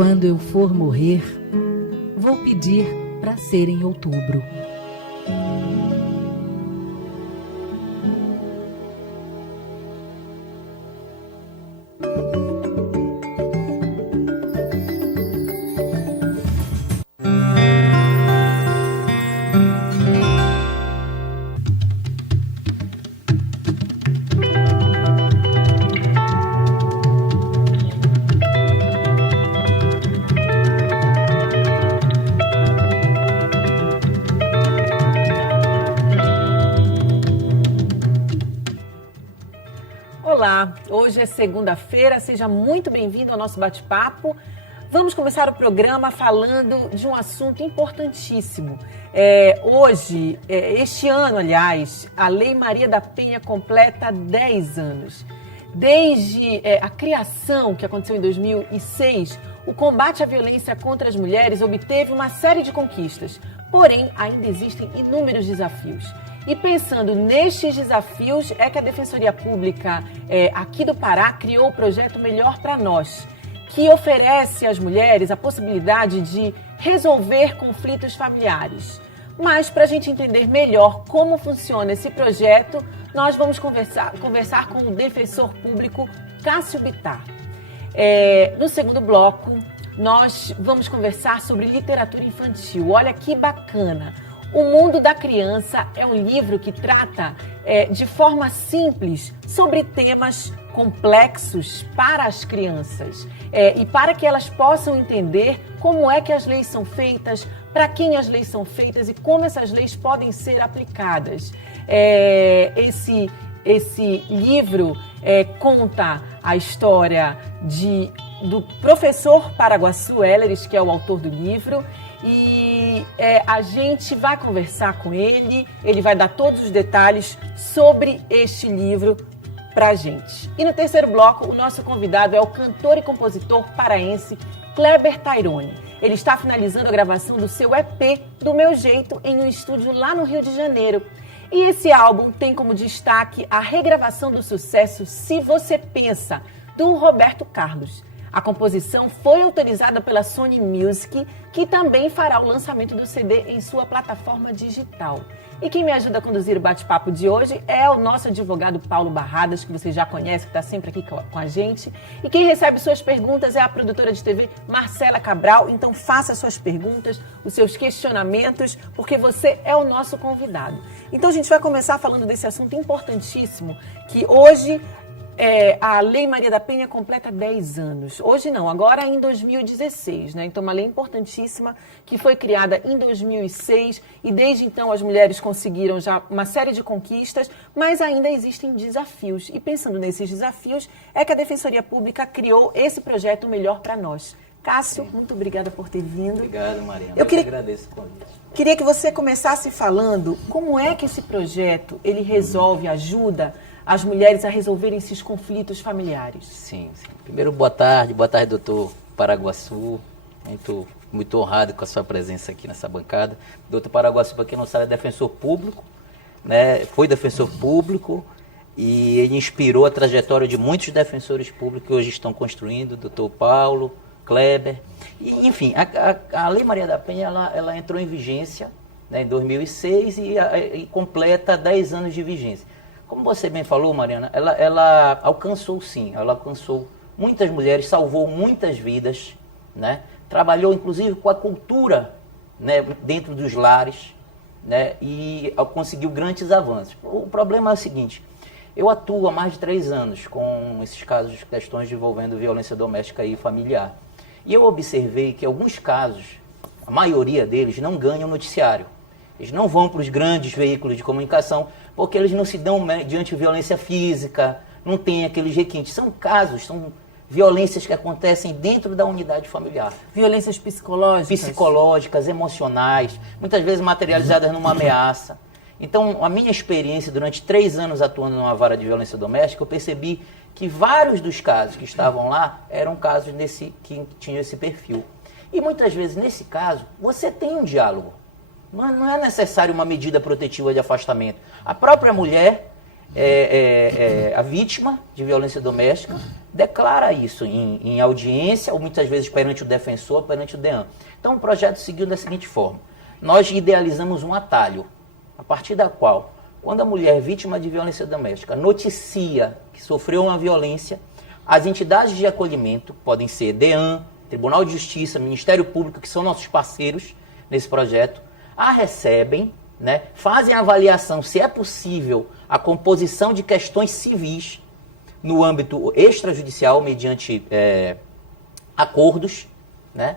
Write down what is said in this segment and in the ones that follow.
Quando eu for morrer, vou pedir para ser em outubro. Olá, hoje é segunda-feira, seja muito bem-vindo ao nosso bate-papo. Vamos começar o programa falando de um assunto importantíssimo. Este ano, aliás, a Lei Maria da Penha completa 10 anos. Desde a criação, que aconteceu em 2006, o combate à violência contra as mulheres obteve uma série de conquistas, porém ainda existem inúmeros desafios. E pensando nestes desafios é que a Defensoria Pública aqui do Pará criou o projeto Melhor para Nós, que oferece às mulheres a possibilidade de resolver conflitos familiares. Mas para a gente entender melhor como funciona esse projeto, nós vamos conversar com o defensor público Cássio Bittar. No segundo bloco, nós vamos conversar sobre literatura infantil. Olha que bacana! O Mundo da Criança é um livro que trata de forma simples sobre temas complexos para as crianças e para que elas possam entender como é que as leis são feitas, para quem as leis são feitas e como essas leis podem ser aplicadas. Esse livro conta a história do professor Paraguaçu Elleres, que é o autor do livro, e a gente vai conversar com ele, ele vai dar todos os detalhes sobre este livro pra gente. E no terceiro bloco, o nosso convidado é o cantor e compositor paraense Kleber Taironi. Ele está finalizando a gravação do seu EP Do Meu Jeito em um estúdio lá no Rio de Janeiro. E esse álbum tem como destaque a regravação do sucesso Se Você Pensa, do Roberto Carlos. A composição foi autorizada pela Sony Music, que também fará o lançamento do CD em sua plataforma digital. E quem me ajuda a conduzir o bate-papo de hoje é o nosso advogado Paulo Barradas, que você já conhece, que está sempre aqui com a gente. E quem recebe suas perguntas é a produtora de TV Marcela Cabral. Então faça suas perguntas, os seus questionamentos, porque você é o nosso convidado. Então a gente vai começar falando desse assunto importantíssimo, que hoje a Lei Maria da Penha completa 10 anos. Hoje não, agora em 2016, né? Então uma lei importantíssima que foi criada em 2006 e desde então as mulheres conseguiram já uma série de conquistas, mas ainda existem desafios. E pensando nesses desafios é que a Defensoria Pública criou esse projeto Melhor para Nós. Cássio, muito obrigada por ter vindo. Obrigado, Mariana. Eu agradeço o convite. Queria que você começasse falando como é que esse projeto ele resolve, ajuda as mulheres a resolverem esses conflitos familiares. Sim. Primeiro, boa tarde, doutor Paraguaçu. Muito honrado com a sua presença aqui nessa bancada. Doutor Paraguaçu, para quem não sabe, é defensor público, né? Foi defensor público e ele inspirou a trajetória de muitos defensores públicos que hoje estão construindo, doutor Paulo, Kleber. E, enfim, a Lei Maria da Penha ela entrou em vigência, né, em 2006 e completa 10 anos de vigência. Como você bem falou, Mariana, ela alcançou muitas mulheres, salvou muitas vidas, né? Trabalhou inclusive com a cultura, né, dentro dos lares, né, e conseguiu grandes avanços. O problema é o seguinte, eu atuo há mais de 3 anos com esses casos, questões envolvendo violência doméstica e familiar. E eu observei que alguns casos, a maioria deles, não ganham noticiário. Eles não vão para os grandes veículos de comunicação, porque eles não se dão diante de violência física, não tem aqueles requintes. São violências que acontecem dentro da unidade familiar. Violências psicológicas? Psicológicas, emocionais, muitas vezes materializadas numa ameaça. Então, a minha experiência durante 3 anos atuando numa vara de violência doméstica, eu percebi que vários dos casos que estavam lá eram casos que tinham esse perfil. E muitas vezes, nesse caso, você tem um diálogo. Não é necessário uma medida protetiva de afastamento. A própria mulher, a vítima de violência doméstica, declara isso em audiência, ou muitas vezes perante o defensor, perante o DEAN. Então, o projeto seguiu da seguinte forma. Nós idealizamos um atalho, a partir da qual, quando a mulher vítima de violência doméstica noticia que sofreu uma violência, as entidades de acolhimento, podem ser DEAN, Tribunal de Justiça, Ministério Público, que são nossos parceiros nesse projeto, a recebem, né, fazem a avaliação se é possível a composição de questões civis no âmbito extrajudicial, mediante acordos, né,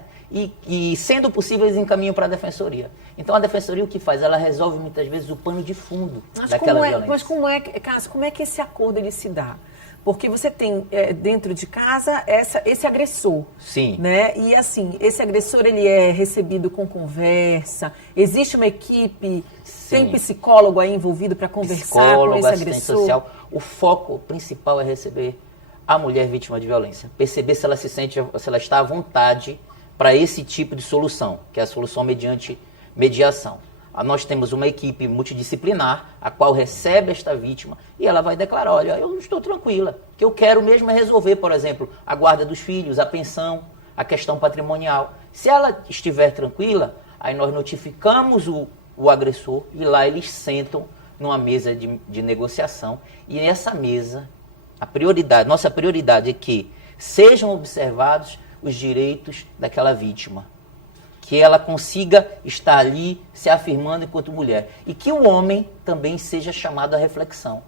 e sendo possível, eles encaminham para a defensoria. Então, a defensoria o que faz? Ela resolve muitas vezes o pano de fundo daquela violência. Mas Cássio, como é que esse acordo ele se dá? Porque você tem dentro de casa esse agressor. Sim. Né? E assim, esse agressor ele é recebido com conversa, existe uma equipe, Sim. tem psicólogo aí envolvido para conversar com esse agressor? Social. O foco principal é receber a mulher vítima de violência. Perceber se ela se sente, se ela está à vontade para esse tipo de solução, que é a solução mediante mediação. Nós temos uma equipe multidisciplinar, a qual recebe esta vítima e ela vai declarar, olha, eu não estou tranquila, o que eu quero mesmo é resolver, por exemplo, a guarda dos filhos, a pensão, a questão patrimonial. Se ela estiver tranquila, aí nós notificamos o agressor e lá eles sentam numa mesa de negociação. E essa mesa, nossa prioridade é que sejam observados os direitos daquela vítima, que ela consiga estar ali se afirmando enquanto mulher e que o homem também seja chamado à reflexão.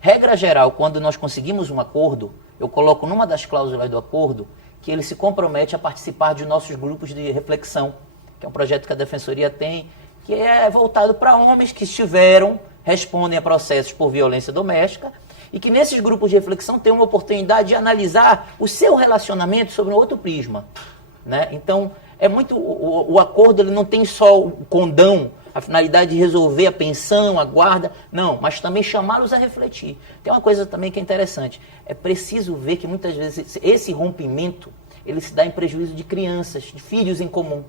Regra geral, quando nós conseguimos um acordo, eu coloco numa das cláusulas do acordo que ele se compromete a participar de nossos grupos de reflexão, que é um projeto que a Defensoria tem, que é voltado para homens que respondem a processos por violência doméstica e que nesses grupos de reflexão tem uma oportunidade de analisar o seu relacionamento sobre um outro prisma, né? Então, o acordo ele não tem só o condão, a finalidade de resolver a pensão, a guarda, não, mas também chamá-los a refletir. Tem uma coisa também que é interessante, é preciso ver que muitas vezes esse rompimento, ele se dá em prejuízo de crianças, de filhos em comum.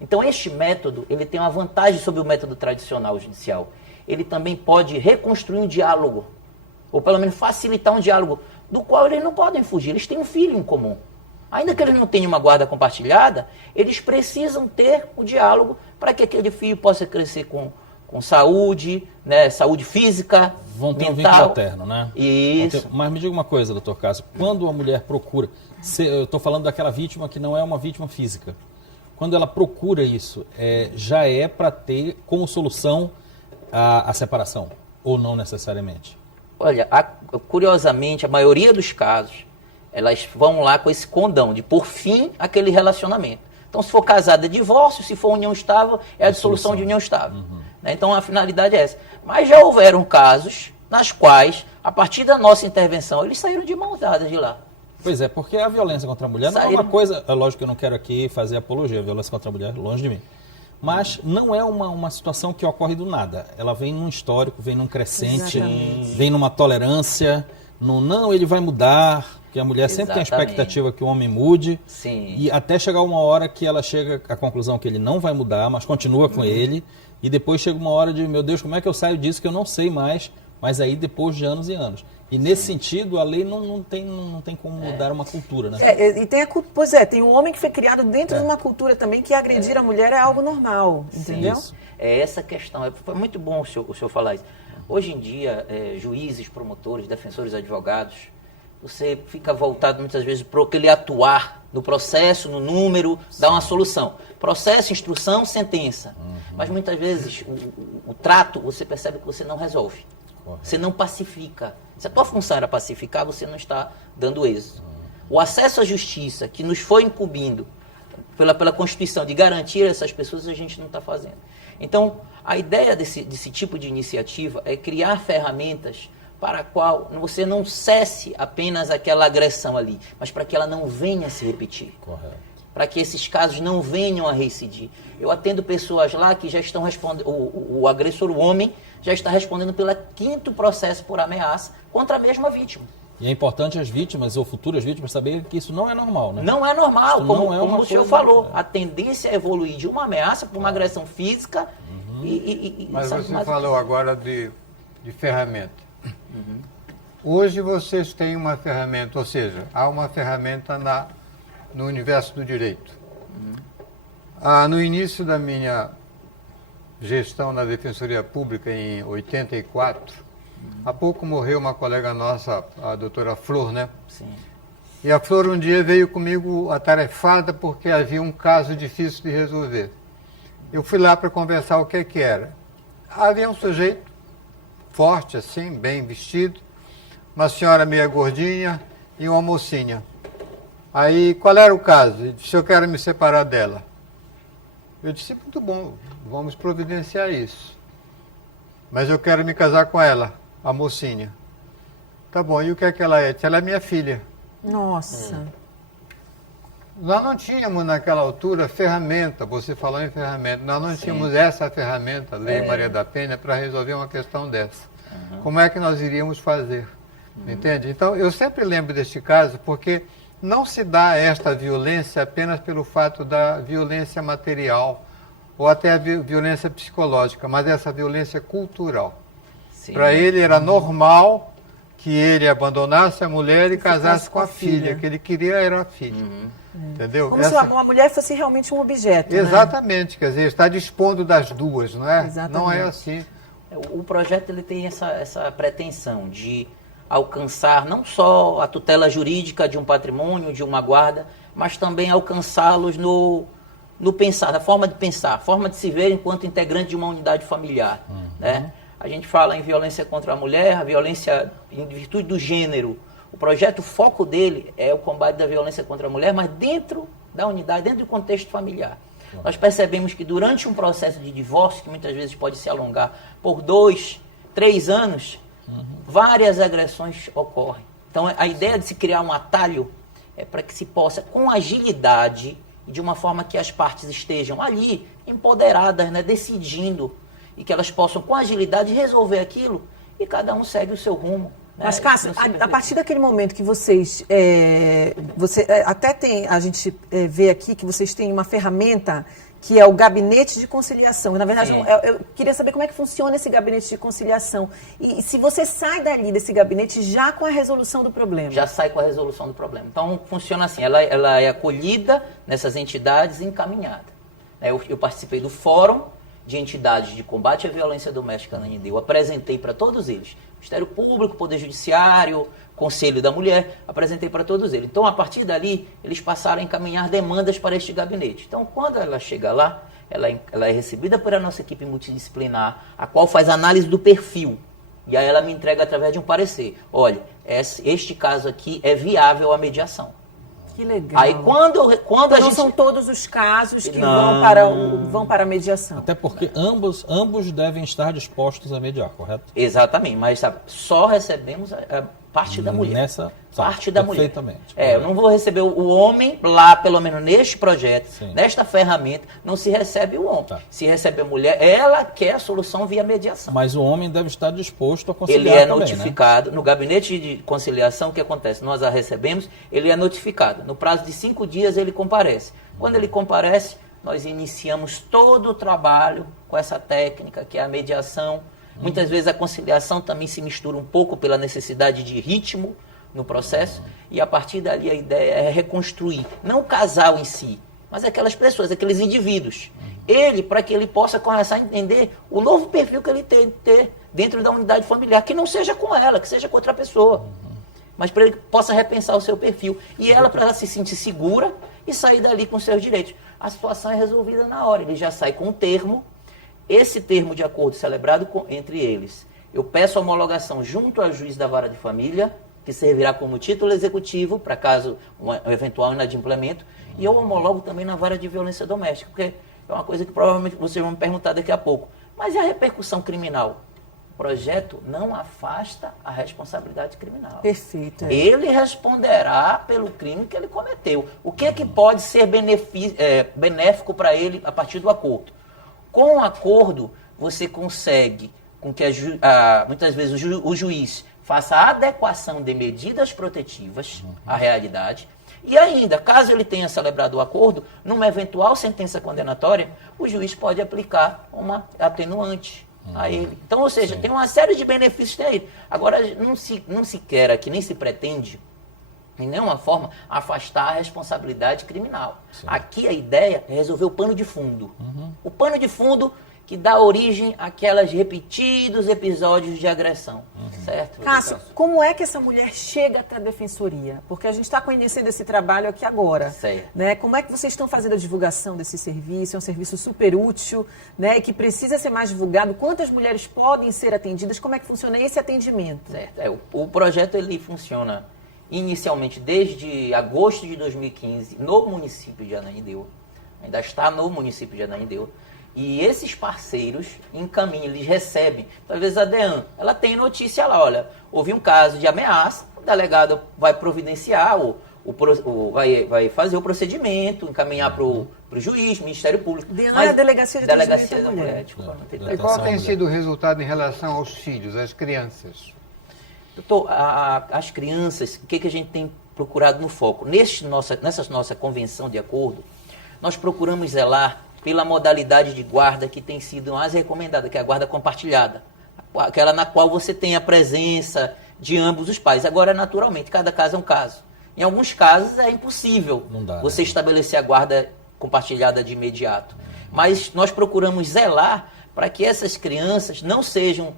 Então este método, ele tem uma vantagem sobre o método tradicional judicial. Ele também pode reconstruir um diálogo, ou pelo menos facilitar um diálogo, do qual eles não podem fugir, eles têm um filho em comum. Ainda que eles não tenham uma guarda compartilhada, eles precisam ter o diálogo para que aquele filho possa crescer com saúde, né, saúde física, vão ter mental. Um vínculo eterno, né? Isso. Mas me diga uma coisa, doutor Cássio, quando a mulher procura, eu estou falando daquela vítima que não é uma vítima física, quando ela procura isso, já é para ter como solução a separação, ou não necessariamente? Olha, curiosamente, a maioria dos casos, elas vão lá com esse condão de por fim aquele relacionamento. Então, se for casado é divórcio, se for união estável, é a dissolução de união estável. Uhum. Né? Então, a finalidade é essa. Mas já houveram casos nas quais, a partir da nossa intervenção, eles saíram de mãos dadas de lá. Pois é, porque a violência contra a mulher não é uma coisa... É lógico que eu não quero aqui fazer apologia à violência contra a mulher, longe de mim. Mas não é uma situação que ocorre do nada. Ela vem num histórico, vem num crescente, vem numa tolerância. Não, ele vai mudar... Porque a mulher sempre tem a expectativa que o homem mude. Sim. E até chegar uma hora que ela chega à conclusão que ele não vai mudar, mas continua com ele. E depois chega uma hora de, meu Deus, como é que eu saio disso que eu não sei mais? Mas aí depois de anos e anos. E nesse sentido, a lei não tem como mudar uma cultura, né? E tem tem um homem que foi criado dentro de uma cultura também que agredir a mulher é algo normal, entendeu? Isso. É essa questão. Foi muito bom o senhor falar isso. Hoje em dia, juízes, promotores, defensores, advogados, você fica voltado muitas vezes para aquele atuar no processo, no número, dar uma solução. Processo, instrução, sentença. Mas muitas vezes o trato, você percebe que você não resolve. Correto. Você não pacifica. Se a tua função era pacificar, você não está dando êxito. O acesso à justiça, que nos foi incumbindo pela Constituição de garantir a essas pessoas, a gente não está fazendo. Então, a ideia desse tipo de iniciativa é criar ferramentas para a qual você não cesse apenas aquela agressão ali, mas para que ela não venha a se repetir. Correto. Para que esses casos não venham a reincidir. Eu atendo pessoas lá que já estão respondendo, o agressor, o homem, já está respondendo pelo 5º processo por ameaça contra a mesma vítima. E é importante as vítimas ou futuras vítimas saberem que isso não é normal, né? Não é normal, como o senhor falou. É. A tendência é evoluir de uma ameaça para uma agressão física. Mas você falou agora de ferramenta. Hoje vocês têm uma ferramenta, ou seja, há uma ferramenta no universo do direito. No início da minha gestão na Defensoria Pública, em 84, há pouco morreu uma colega nossa, a doutora Flor, né? Sim. E a Flor um dia veio comigo atarefada porque havia um caso difícil de resolver. Eu fui lá para conversar o que era. Havia um sujeito forte, assim, bem vestido, uma senhora meia gordinha e uma mocinha. Aí, qual era o caso? Ele disse, eu quero me separar dela. Eu disse, muito bom, vamos providenciar isso. Mas eu quero me casar com ela, a mocinha. Tá bom, e o que é que ela é? Ela é minha filha. Nossa. Nós não tínhamos naquela altura ferramenta, você falou em ferramenta, nós não tínhamos essa ferramenta, Lei Maria da Penha, para resolver uma questão dessa. Como é que nós iríamos fazer? Entende? Então, eu sempre lembro deste caso porque não se dá esta violência apenas pelo fato da violência material ou até a violência psicológica, mas essa violência cultural. Para ele era normal que ele abandonasse a mulher e casasse com a filha. O que ele queria era a filha. Entendeu? Como se uma mulher fosse realmente um objeto. Exatamente, né? Quer dizer, está dispondo das duas, não é? Exatamente. Não é assim. O projeto ele tem essa pretensão de alcançar não só a tutela jurídica de um patrimônio, de uma guarda, mas também alcançá-los no pensar, na forma de pensar, a forma de se ver enquanto integrante de uma unidade familiar. Né? A gente fala em violência contra a mulher, a violência em virtude do gênero. O projeto, o foco dele é o combate da violência contra a mulher, mas dentro da unidade, dentro do contexto familiar. Nós percebemos que durante um processo de divórcio, que muitas vezes pode se alongar por 2, 3 anos, várias agressões ocorrem. Então, a ideia de se criar um atalho é para que se possa, com agilidade, e de uma forma que as partes estejam ali, empoderadas, né, decidindo, e que elas possam, com agilidade, resolver aquilo, e cada um segue o seu rumo. Mas, Cássio, a partir daquele momento que vocês... até tem, a gente vê aqui que vocês têm uma ferramenta que é o gabinete de conciliação. Na verdade, eu queria saber como é que funciona esse gabinete de conciliação. E se você sai dali desse gabinete já com a resolução do problema. Já sai com a resolução do problema. Então, funciona assim, ela é acolhida nessas entidades e encaminhada. Eu participei do Fórum de Entidades de Combate à Violência Doméstica na Anhembi. Eu apresentei para todos eles. Ministério Público, Poder Judiciário, Conselho da Mulher, apresentei para todos eles. Então, a partir dali, eles passaram a encaminhar demandas para este gabinete. Então, quando ela chega lá, ela é recebida pela nossa equipe multidisciplinar, a qual faz análise do perfil. E aí ela me entrega através de um parecer. Olha, este caso aqui é viável à mediação. Que legal. Aí quando então, a gente... não são todos os casos que vão para a mediação. Até porque ambos devem estar dispostos a mediar, correto? Exatamente, mas sabe, só recebemos a parte da mulher. Nessa parte da mulher. Perfeitamente. Eu não vou receber o homem lá, pelo menos neste projeto, Sim. nesta ferramenta, não se recebe o homem. Tá. Se recebe a mulher, ela quer a solução via mediação. Mas o homem deve estar disposto a conciliar Ele é também, notificado, né? No gabinete de conciliação, o que acontece? Nós a recebemos, ele é notificado. No prazo de 5 dias ele comparece. Quando ele comparece, nós iniciamos todo o trabalho com essa técnica, que é a mediação. Muitas vezes a conciliação também se mistura um pouco pela necessidade de ritmo no processo, e a partir dali a ideia é reconstruir, não o casal em si, mas aquelas pessoas, aqueles indivíduos. Ele, para que ele possa começar a entender o novo perfil que ele tem que ter dentro da unidade familiar, que não seja com ela, que seja com outra pessoa, mas para ele possa repensar o seu perfil. E ela, para ela se sentir segura e sair dali com seus direitos. A situação é resolvida na hora, ele já sai com um termo. Esse termo de acordo celebrado entre eles, eu peço a homologação junto ao juiz da vara de família, que servirá como título executivo para caso um eventual inadimplemento, e eu homologo também na vara de violência doméstica, porque é uma coisa que provavelmente vocês vão me perguntar daqui a pouco. Mas e a repercussão criminal? O projeto não afasta a responsabilidade criminal. Perfeito. Ele responderá pelo crime que ele cometeu. O que é que pode ser benéfico para ele a partir do acordo? Com o acordo, você consegue com que muitas vezes o juiz faça a adequação de medidas protetivas à realidade. E ainda, caso ele tenha celebrado o acordo, numa eventual sentença condenatória, o juiz pode aplicar uma atenuante. a ele. Então, ou seja, tem uma série de benefícios a ele. Agora, não se quer aqui, nem se pretende, de nenhuma forma, afastar a responsabilidade criminal. Sim. Aqui a ideia é resolver o pano de fundo. O pano de fundo que dá origem àquelas repetidos episódios de agressão. Certo? Cássio, como é que essa mulher chega até a defensoria? Porque a gente está conhecendo esse trabalho aqui agora. Certo. Né? Como é que vocês estão fazendo a divulgação desse serviço? É um serviço super útil, né? Que precisa ser mais divulgado. Quantas mulheres podem ser atendidas? Como é que funciona esse atendimento? Certo. O projeto ele funciona inicialmente desde agosto de 2015 no município de Ananindeua. Ainda está no município de Ananindeua. E esses parceiros encaminham, eles recebem. Às vezes a DEAN, ela tem notícia lá, olha, houve um caso de ameaça, o delegado vai providenciar, vai fazer o procedimento, encaminhar para o juiz, Ministério Público. DEAN é a Delegacia de Atendimento à Mulher. E qual tem sido o resultado em relação aos filhos, às crianças? Doutor, as crianças, o que a gente tem procurado no foco? Nessa nossa convenção de acordo, nós procuramos zelar pela modalidade de guarda que tem sido mais recomendada, que é a guarda compartilhada. Aquela na qual você tem a presença de ambos os pais. Agora, naturalmente, cada caso é um caso. Em alguns casos é impossível você estabelecer a guarda compartilhada de imediato. Mas nós procuramos zelar para que essas crianças não sejam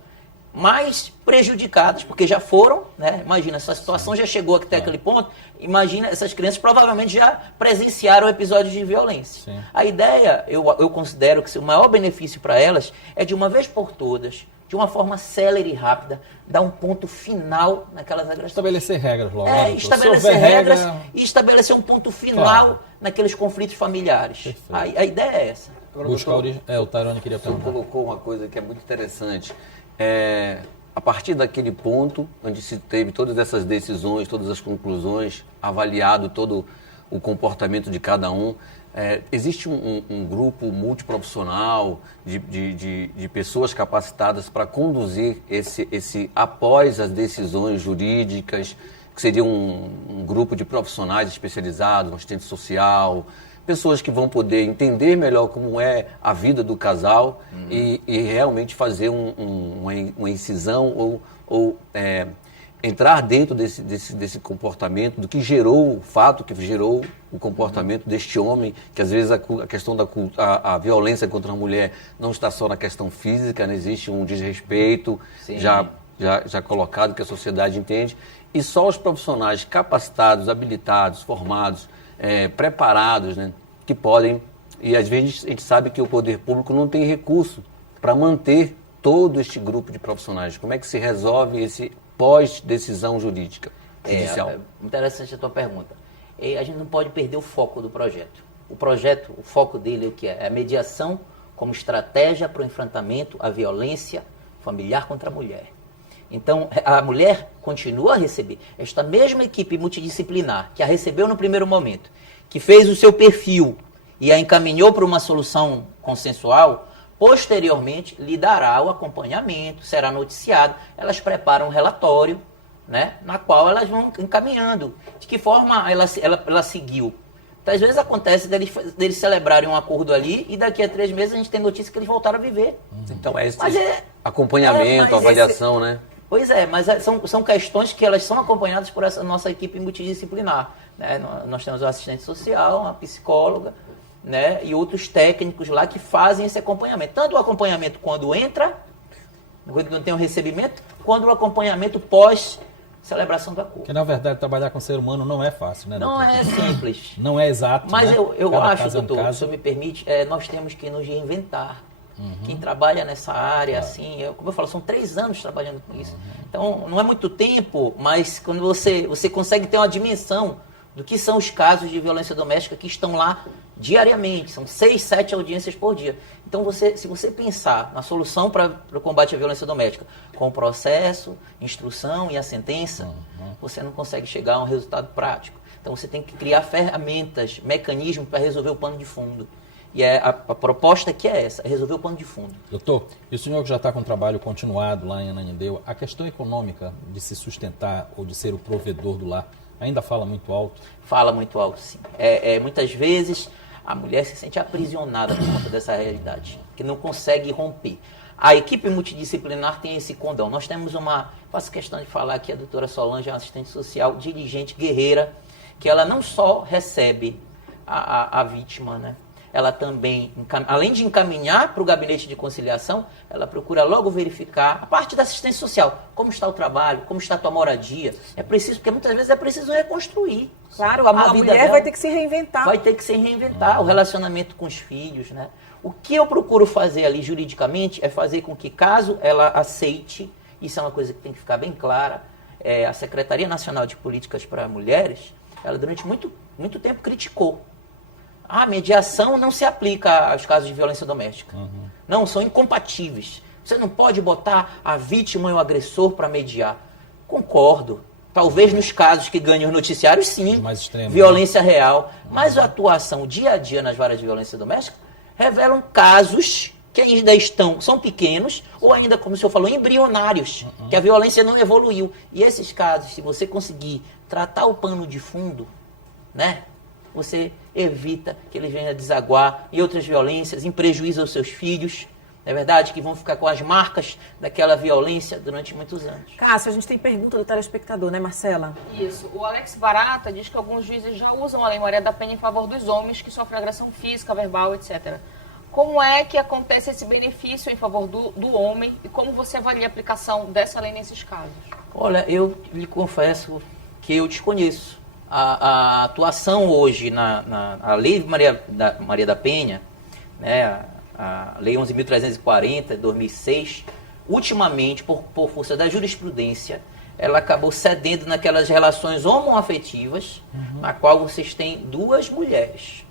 mais prejudicadas, porque já foram, né? Imagina, essa situação já chegou até aquele ponto, imagina, essas crianças provavelmente já presenciaram episódios de violência. Sim. A ideia, eu considero que o maior benefício para elas é, de uma vez por todas, de uma forma célere e rápida, dar um ponto final naquelas agressões. Estabelecer regras logo. Estabelecer regras e estabelecer um ponto final naqueles conflitos familiares. A ideia é essa. O Tairone queria perguntar. Você colocou uma coisa que é muito interessante. A partir daquele ponto, onde se teve todas essas decisões, todas as conclusões, avaliado todo o comportamento de cada um, existe um grupo multiprofissional de pessoas capacitadas para conduzir esse após as decisões jurídicas, que seria um grupo de profissionais especializados, um assistente social, pessoas que vão poder entender melhor como é a vida do casal e realmente fazer uma incisão ou entrar dentro desse comportamento, do que gerou o fato, que gerou o comportamento deste homem, que às vezes a questão a violência contra a mulher não está só na questão física, né? Existe um desrespeito já colocado, que a sociedade entende, e só os profissionais capacitados, habilitados, formados, preparados, né, que podem, e às vezes a gente sabe que o poder público não tem recurso para manter todo este grupo de profissionais. Como é que se resolve esse pós-decisão jurídica judicial? Interessante a tua pergunta. A gente não pode perder o foco do projeto. O foco dele é o que é? É a mediação como estratégia para o enfrentamento à violência familiar contra a mulher. Então, a mulher continua a receber. Esta mesma equipe multidisciplinar que a recebeu no primeiro momento, que fez o seu perfil e a encaminhou para uma solução consensual, posteriormente lhe dará o acompanhamento, será noticiado, elas preparam um relatório, né, na qual elas vão encaminhando. De que forma ela seguiu. Então, às vezes acontece deles celebrarem um acordo ali e daqui a 3 meses a gente tem notícia que eles voltaram a viver. Então, acompanhamento, avaliação, né? Pois é, mas são questões que elas são acompanhadas por essa nossa equipe multidisciplinar. Né? Nós temos um assistente social, uma psicóloga, né? E outros técnicos lá que fazem esse acompanhamento. Tanto o acompanhamento quando entra, quando tem um recebimento, quanto o acompanhamento pós-celebração do acordo. Porque, na verdade, trabalhar com ser humano não é fácil, né, doutor? Não é simples. Não é exato, mas né? eu acho, doutor, se o senhor me permite, nós temos que nos reinventar. Quem trabalha nessa área, assim, como eu falo, são 3 anos trabalhando com isso. Então, não é muito tempo, mas quando você consegue ter uma dimensão do que são os casos de violência doméstica que estão lá diariamente. São 6, 7 audiências por dia. Então, se você pensar na solução para o combate à violência doméstica, com o processo, instrução e a sentença, você não consegue chegar a um resultado prático. Então, você tem que criar ferramentas, mecanismos para resolver o pano de fundo. E a proposta que é essa, é resolver o pano de fundo. Doutor, e o senhor que já está com trabalho continuado lá em Ananindeua, a questão econômica de se sustentar ou de ser o provedor do lar, ainda fala muito alto? Fala muito alto, sim. Muitas vezes a mulher se sente aprisionada por conta dessa realidade, que não consegue romper. a equipe multidisciplinar tem esse condão. Nós temos faço questão de falar que a doutora Solange é uma assistente social, dirigente, guerreira, que ela não só recebe a vítima, né? Ela também, além de encaminhar para o gabinete de conciliação, ela procura logo verificar a parte da assistência social. Como está o trabalho, como está a tua moradia. É preciso, porque muitas vezes é preciso reconstruir. Claro, a mulher dela vai ter que se reinventar. Vai ter que se reinventar, o relacionamento com os filhos, né? O que eu procuro fazer ali juridicamente é fazer com que, caso ela aceite, isso é uma coisa que tem que ficar bem clara, a Secretaria Nacional de Políticas para Mulheres, ela durante muito tempo criticou. A mediação não se aplica aos casos de violência doméstica. Não, são incompatíveis. Você não pode botar a vítima e o agressor para mediar. Concordo. Talvez nos casos que ganham os noticiários, sim, mais extremo, violência real. Mas a atuação dia a dia nas varas de violência doméstica revelam casos que ainda são pequenos ou ainda, como o senhor falou, embrionários, que a violência não evoluiu. E esses casos, se você conseguir tratar o pano de fundo, né, você evita que eles venham a desaguar em outras violências, em prejuízo aos seus filhos, não é verdade? Que vão ficar com as marcas daquela violência durante muitos anos. Cássio, a gente tem pergunta do telespectador, né, Marcela? Isso. O Alex Barata diz que alguns juízes já usam a Lei Maria da Penha em favor dos homens que sofrem agressão física, verbal, etc. Como é que acontece esse benefício em favor do homem e como você avalia a aplicação dessa lei nesses casos? Olha, eu lhe confesso que eu desconheço. A atuação hoje na Lei Maria da Penha, né, a Lei 11.340, de 2006, ultimamente, por força da jurisprudência, ela acabou cedendo naquelas relações homoafetivas, na qual vocês têm duas mulheres.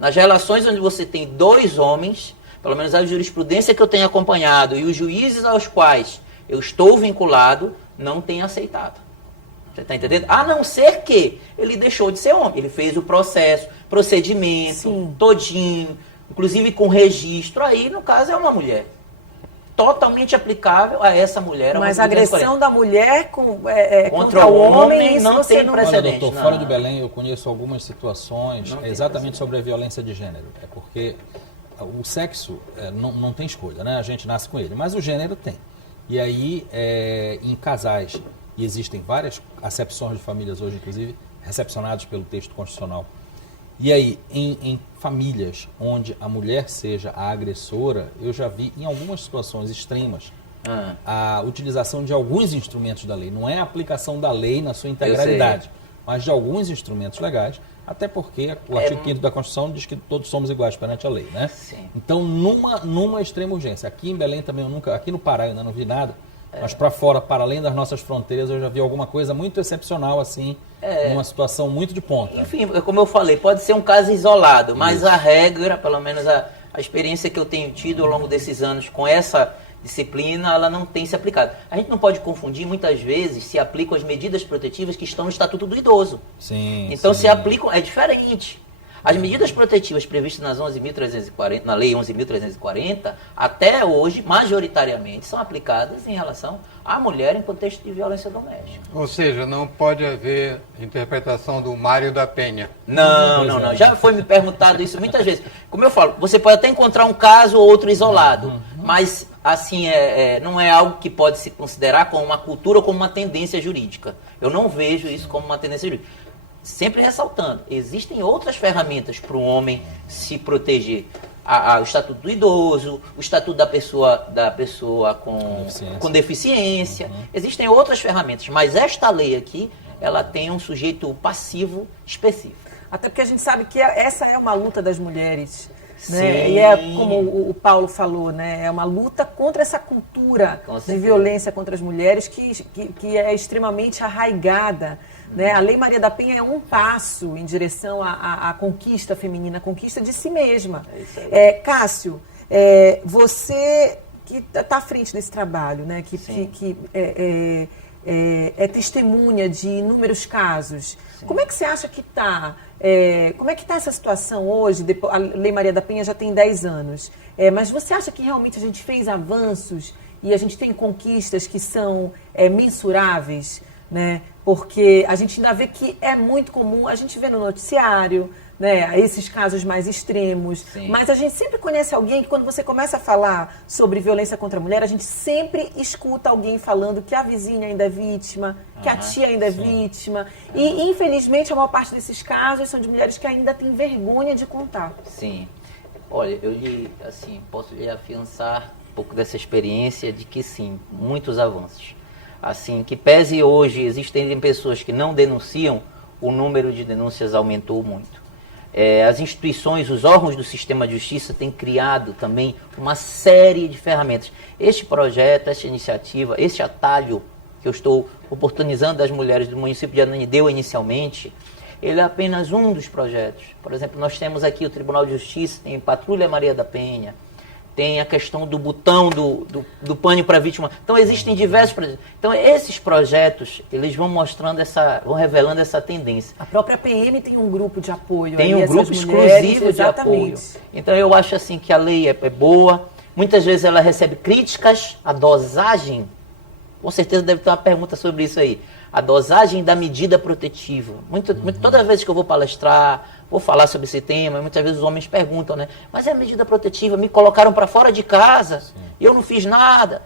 Nas relações onde você tem dois homens, pelo menos a jurisprudência que eu tenho acompanhado e os juízes aos quais eu estou vinculado, não têm aceitado. Você está entendendo? A não ser que ele deixou de ser homem. Ele fez o procedimento, todinho, inclusive com registro. Aí, no caso, é uma mulher. Totalmente aplicável a essa mulher. Mas a agressão da mulher contra o homem não tem precedente. Olha, doutor, fora de Belém, eu conheço algumas situações exatamente sobre a violência de gênero. É porque o sexo não tem escolha, né? A gente nasce com ele, mas o gênero tem. E aí, em casais, e existem várias acepções de famílias hoje, inclusive, recepcionadas pelo texto constitucional. E aí, em famílias onde a mulher seja a agressora, eu já vi, em algumas situações extremas, a utilização de alguns instrumentos da lei. Não é a aplicação da lei na sua integralidade, mas de alguns instrumentos legais, até porque o artigo 5º da Constituição diz que todos somos iguais perante a lei, né? Sim. Então, numa extrema urgência. Aqui em Belém também, aqui no Pará eu ainda não vi nada, mas para fora, para além das nossas fronteiras, eu já vi alguma coisa muito excepcional, assim, numa situação muito de ponta. Enfim, como eu falei, pode ser um caso isolado, mas a regra, pelo menos a experiência que eu tenho tido ao longo desses anos com essa disciplina, ela não tem se aplicado. A gente não pode confundir, muitas vezes, se aplicam as medidas protetivas que estão no Estatuto do Idoso. Sim, então, sim. se aplicam, é diferente. As medidas protetivas previstas na Lei 11.340, até hoje, majoritariamente, são aplicadas em relação à mulher em contexto de violência doméstica. Ou seja, não pode haver interpretação do Mário da Penha. Não. Já foi me perguntado isso muitas vezes. Como eu falo, você pode até encontrar um caso ou outro isolado, mas assim, não é algo que pode se considerar como uma cultura ou como uma tendência jurídica. Eu não vejo isso como uma tendência jurídica. Sempre ressaltando, existem outras ferramentas para o homem se proteger. O Estatuto do Idoso, o Estatuto da pessoa com deficiência. Existem outras ferramentas, mas esta lei aqui, ela tem um sujeito passivo específico. Até porque a gente sabe que essa é uma luta das mulheres. Né? E é como o Paulo falou, né? É uma luta contra essa cultura de violência contra as mulheres que é extremamente arraigada. Né? A Lei Maria da Penha é um passo em direção à conquista feminina, a conquista de si mesma. Cássio, você que está à frente desse trabalho, né? que é testemunha de inúmeros casos, como é que você acha que está? Como é que está essa situação hoje? A Lei Maria da Penha já tem 10 anos, mas você acha que realmente a gente fez avanços e a gente tem conquistas que são mensuráveis né? Porque a gente ainda vê que é muito comum, a gente vê no noticiário, né, esses casos mais extremos, Sim. mas a gente sempre conhece alguém que quando você começa a falar sobre violência contra a mulher, a gente sempre escuta alguém falando que a vizinha ainda é vítima, que a tia ainda é vítima, e infelizmente a maior parte desses casos são de mulheres que ainda têm vergonha de contar. Sim. Olha, eu posso lhe afiançar um pouco dessa experiência de que sim, muitos avanços. Assim, que pese hoje existem pessoas que não denunciam, o número de denúncias aumentou muito. As instituições, os órgãos do sistema de justiça têm criado também uma série de ferramentas. Este projeto, esta iniciativa, este atalho que eu estou oportunizando às mulheres do município de Ananindeua inicialmente, ele é apenas um dos projetos. Por exemplo, nós temos aqui o Tribunal de Justiça, tem Patrulha Maria da Penha, tem a questão do botão do pânico para a vítima. Então, existem diversos projetos. Então, esses projetos, eles vão mostrando vão revelando essa tendência. A própria PM tem um grupo de apoio. Tem aí, um grupo exclusivo de apoio. Então, eu acho assim que a lei é boa. Muitas vezes ela recebe críticas, a dosagem, com certeza deve ter uma pergunta sobre isso aí. A dosagem da medida protetiva. Toda vez que eu vou palestrar, vou falar sobre esse tema, muitas vezes os homens perguntam, né? Mas é a medida protetiva, me colocaram para fora de casa, e eu não fiz nada.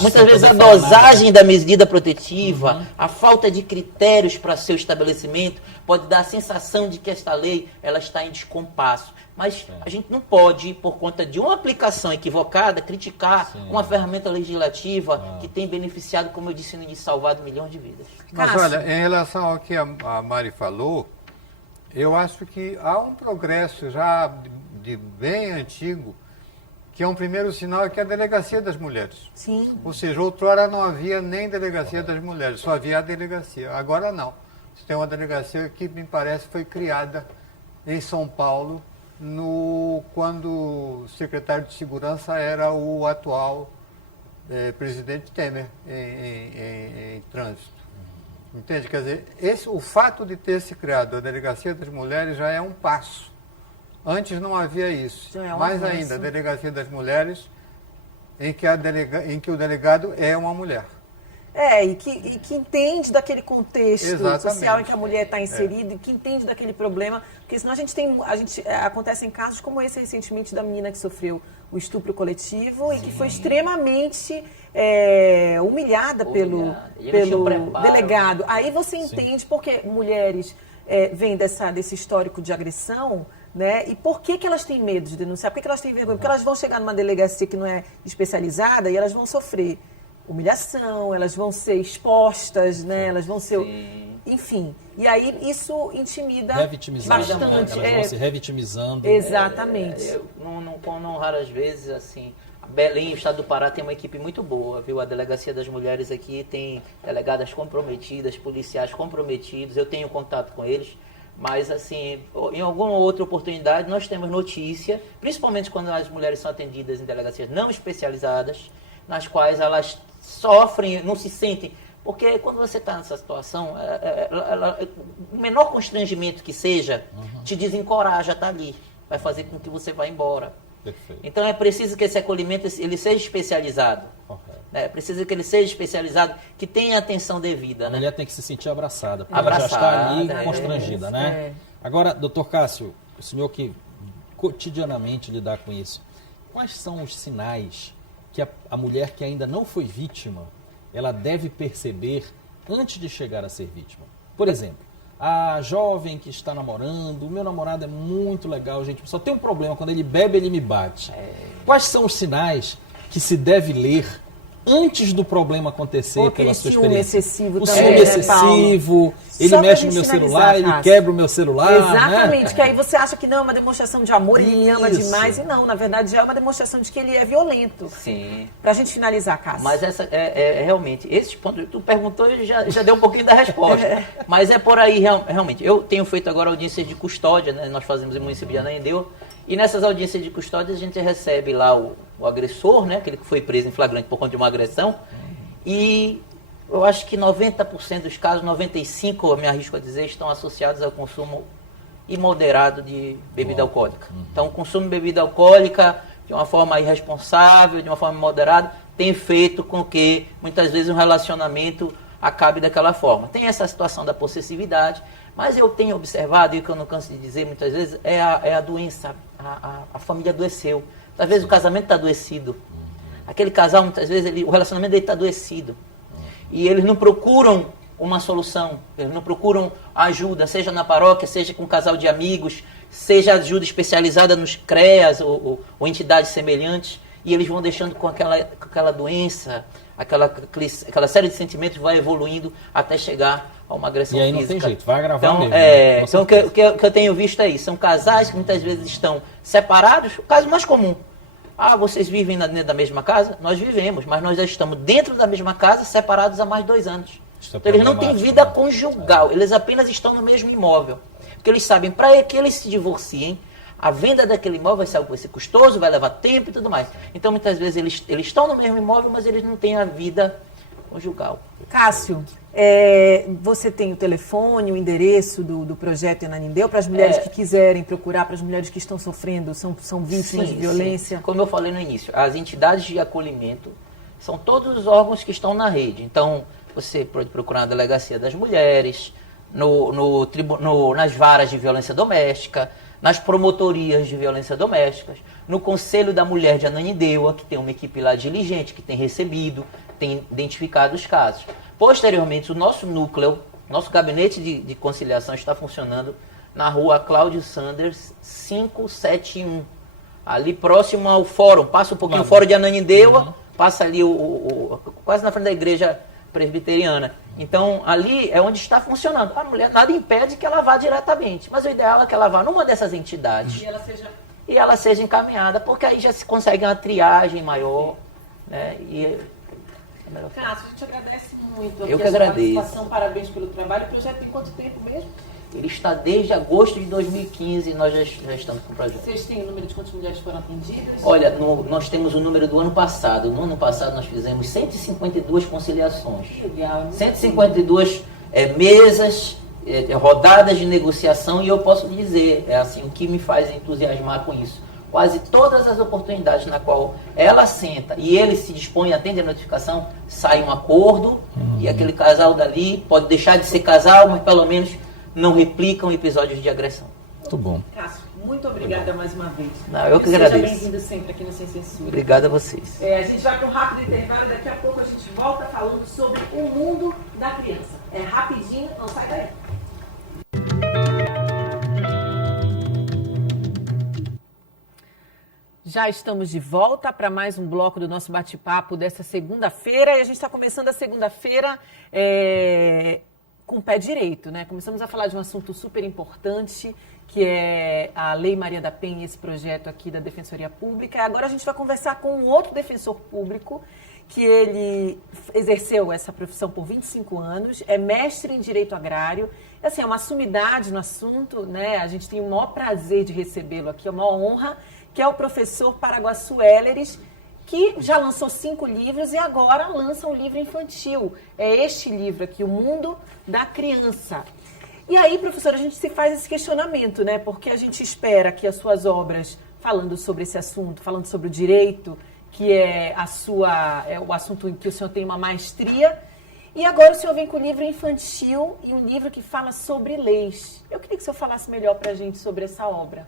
Muitas vezes a dosagem da medida protetiva, a falta de critérios para seu estabelecimento, pode dar a sensação de que esta lei ela está em descompasso. Mas a gente não pode, por conta de uma aplicação equivocada, criticar uma ferramenta legislativa que tem beneficiado, como eu disse no início, salvado milhões de vidas. Mas olha, em relação ao que a Mari falou, eu acho que há um progresso já de bem antigo, que é um primeiro sinal, que é a Delegacia das Mulheres. Sim. Ou seja, outrora não havia nem Delegacia das Mulheres, só havia a delegacia. Agora não. Você tem uma delegacia que, me parece, foi criada em São Paulo, quando o secretário de Segurança era o atual presidente Temer em trânsito. Entende? Quer dizer, o fato de ter se criado a Delegacia das Mulheres já é um passo. Antes não havia isso. Mais ainda, a Delegacia das Mulheres, em que o delegado é uma mulher. E que entende daquele contexto social em que a mulher está inserida e que entende daquele problema, porque senão acontecem casos como esse recentemente da menina que sofreu o estupro coletivo e que foi extremamente humilhada pelo delegado. Aí você entende porque mulheres vêm desse histórico de agressão, né? E por que elas têm medo de denunciar? Por que elas têm vergonha? Porque elas vão chegar numa delegacia que não é especializada e elas vão sofrer humilhação, elas vão ser expostas, né? Elas vão ser... Enfim, e aí isso intimida bastante. Elas vão se revitimizando. Exatamente. Não raras vezes, assim, Belém, o estado do Pará, tem uma equipe muito boa, viu? A Delegacia das Mulheres aqui tem delegadas comprometidas, policiais comprometidos, eu tenho contato com eles, mas, assim, em alguma outra oportunidade nós temos notícia, principalmente quando as mulheres são atendidas em delegacias não especializadas, nas quais elas sofrem, não se sentem... Porque quando você está nessa situação, o menor constrangimento que seja, te desencoraja a estar ali. Vai fazer com que você vá embora. Perfeito. Então é preciso que esse acolhimento ele seja especializado. É preciso que ele seja especializado, que tenha atenção devida. A mulher tem que se sentir abraçada, porque Abraçada, ela já está ali constrangida, né? Agora, doutor Cássio, o senhor que cotidianamente lidar com isso, quais são os sinais que a mulher que ainda não foi vítima, ela deve perceber antes de chegar a ser vítima? Por exemplo, a jovem que está namorando, o meu namorado é muito legal, gente, só tem um problema, quando ele bebe, ele me bate. Quais são os sinais que se deve ler antes do problema acontecer pela sua experiência? Excessivo o também, ciúme excessivo, ele Só mexe pra no meu gente celular, finalizar, ele quebra o meu celular. Exatamente, né? que aí você acha que não é uma demonstração de amor, ele me ama Isso. demais, e não, na verdade é uma demonstração de que ele é violento. Sim. Pra gente finalizar, Cássio. Mas essa realmente, esses pontos, tu perguntou e já deu um pouquinho da resposta. Mas é por aí, realmente. Eu tenho feito agora audiências de custódia, né? Nós fazemos no município de Ananindeua, e nessas audiências de custódia a gente recebe lá o agressor, né? Aquele que foi preso em flagrante por conta de uma agressão, e eu acho que 90% dos casos, 95%, eu me arrisco a dizer, estão associados ao consumo imoderado de bebida alcoólica. Então, o consumo de bebida alcoólica, de uma forma irresponsável, de uma forma moderada, tem feito com que, muitas vezes, um relacionamento acabe daquela forma. Tem essa situação da possessividade, mas eu tenho observado, e o que eu não canso de dizer muitas vezes, é a doença, a família adoeceu. Às vezes o casamento está adoecido. Aquele casal, muitas vezes, o relacionamento dele está adoecido. E eles não procuram uma solução, eles não procuram ajuda, seja na paróquia, seja com um casal de amigos, seja ajuda especializada nos CREAS ou entidades semelhantes, e eles vão deixando com aquela doença, aquela série de sentimentos vai evoluindo até chegar a uma agressão física. E aí não tem jeito, vai agravar então, mesmo. Né? Então, o que eu tenho visto é isso, são casais que muitas vezes estão separados, o caso mais comum. Vocês vivem dentro da mesma casa? Nós vivemos, mas nós já estamos dentro da mesma casa, separados há mais de 2 anos. Então, eles não têm vida conjugal, eles apenas estão no mesmo imóvel. Porque eles sabem, para que eles se divorciem, a venda daquele imóvel vai ser algo que vai ser custoso, vai levar tempo e tudo mais. Então, muitas vezes, eles estão no mesmo imóvel, mas eles não têm a vida conjugal. Cássio, você tem o telefone, o endereço do projeto Ananindeu para as mulheres que quiserem procurar, para as mulheres que estão sofrendo, são vítimas de violência? Sim. Como eu falei no início, as entidades de acolhimento são todos os órgãos que estão na rede. Então, você pode procurar na Delegacia das Mulheres, nas varas de violência doméstica, nas promotorias de violência doméstica, no Conselho da Mulher de Ananindeua, que tem uma equipe lá diligente, que tem recebido, tem identificado os casos. Posteriormente, o nosso núcleo, nosso gabinete de conciliação está funcionando na rua Cláudio Sanders, 571, ali próximo ao fórum. Passa um pouquinho o fórum de Ananindeua, passa ali quase na frente da igreja presbiteriana. Então, ali é onde está funcionando. A mulher, nada impede que ela vá diretamente, mas o ideal é que ela vá numa dessas entidades e ela seja encaminhada, porque aí já se consegue uma triagem maior, né? Cássio, a gente agradece muito eu que agradeço. Participação, parabéns pelo trabalho. O projeto tem quanto tempo mesmo? Ele está desde agosto de 2015, nós já estamos com o projeto. Vocês têm o número de quantas mulheres foram atendidas? Olha, nós temos o número do ano passado. No ano passado nós fizemos 152 conciliações. Legal. 152 mesas, rodadas de negociação, e eu posso dizer, assim, o que me faz entusiasmar com isso. Quase todas as oportunidades na qual ela senta e ele se dispõe a atender a notificação, sai um acordo, e aquele casal dali pode deixar de ser casal, mas pelo menos não replicam episódios de agressão. Muito bom. Cássio, muito obrigada mais uma vez. Não, eu que agradeço. Seja bem-vindo sempre aqui no Sem Censura. Obrigado a vocês. A gente vai para um rápido intervalo, daqui a pouco a gente volta falando sobre o mundo da criança. É rapidinho, não sai daí. Já estamos de volta para mais um bloco do nosso bate-papo dessa segunda-feira. E a gente está começando a segunda-feira com o pé direito, né? Começamos a falar de um assunto super importante, que é a Lei Maria da Penha, esse projeto aqui da Defensoria Pública. E agora a gente vai conversar com um outro defensor público, que ele exerceu essa profissão por 25 anos, é mestre em Direito Agrário. Assim, é uma sumidade no assunto, né? A gente tem o maior prazer de recebê-lo aqui, é uma honra, que é o professor Paraguaçu Elleres, que já lançou 5 livros e agora lança um livro infantil. É este livro aqui, O Mundo da Criança. E aí, professor, a gente se faz esse questionamento, né? Porque a gente espera que as suas obras, falando sobre esse assunto, falando sobre o direito, que é o assunto em que o senhor tem uma maestria, e agora o senhor vem com um livro infantil e um livro que fala sobre leis. Eu queria que o senhor falasse melhor para a gente sobre essa obra.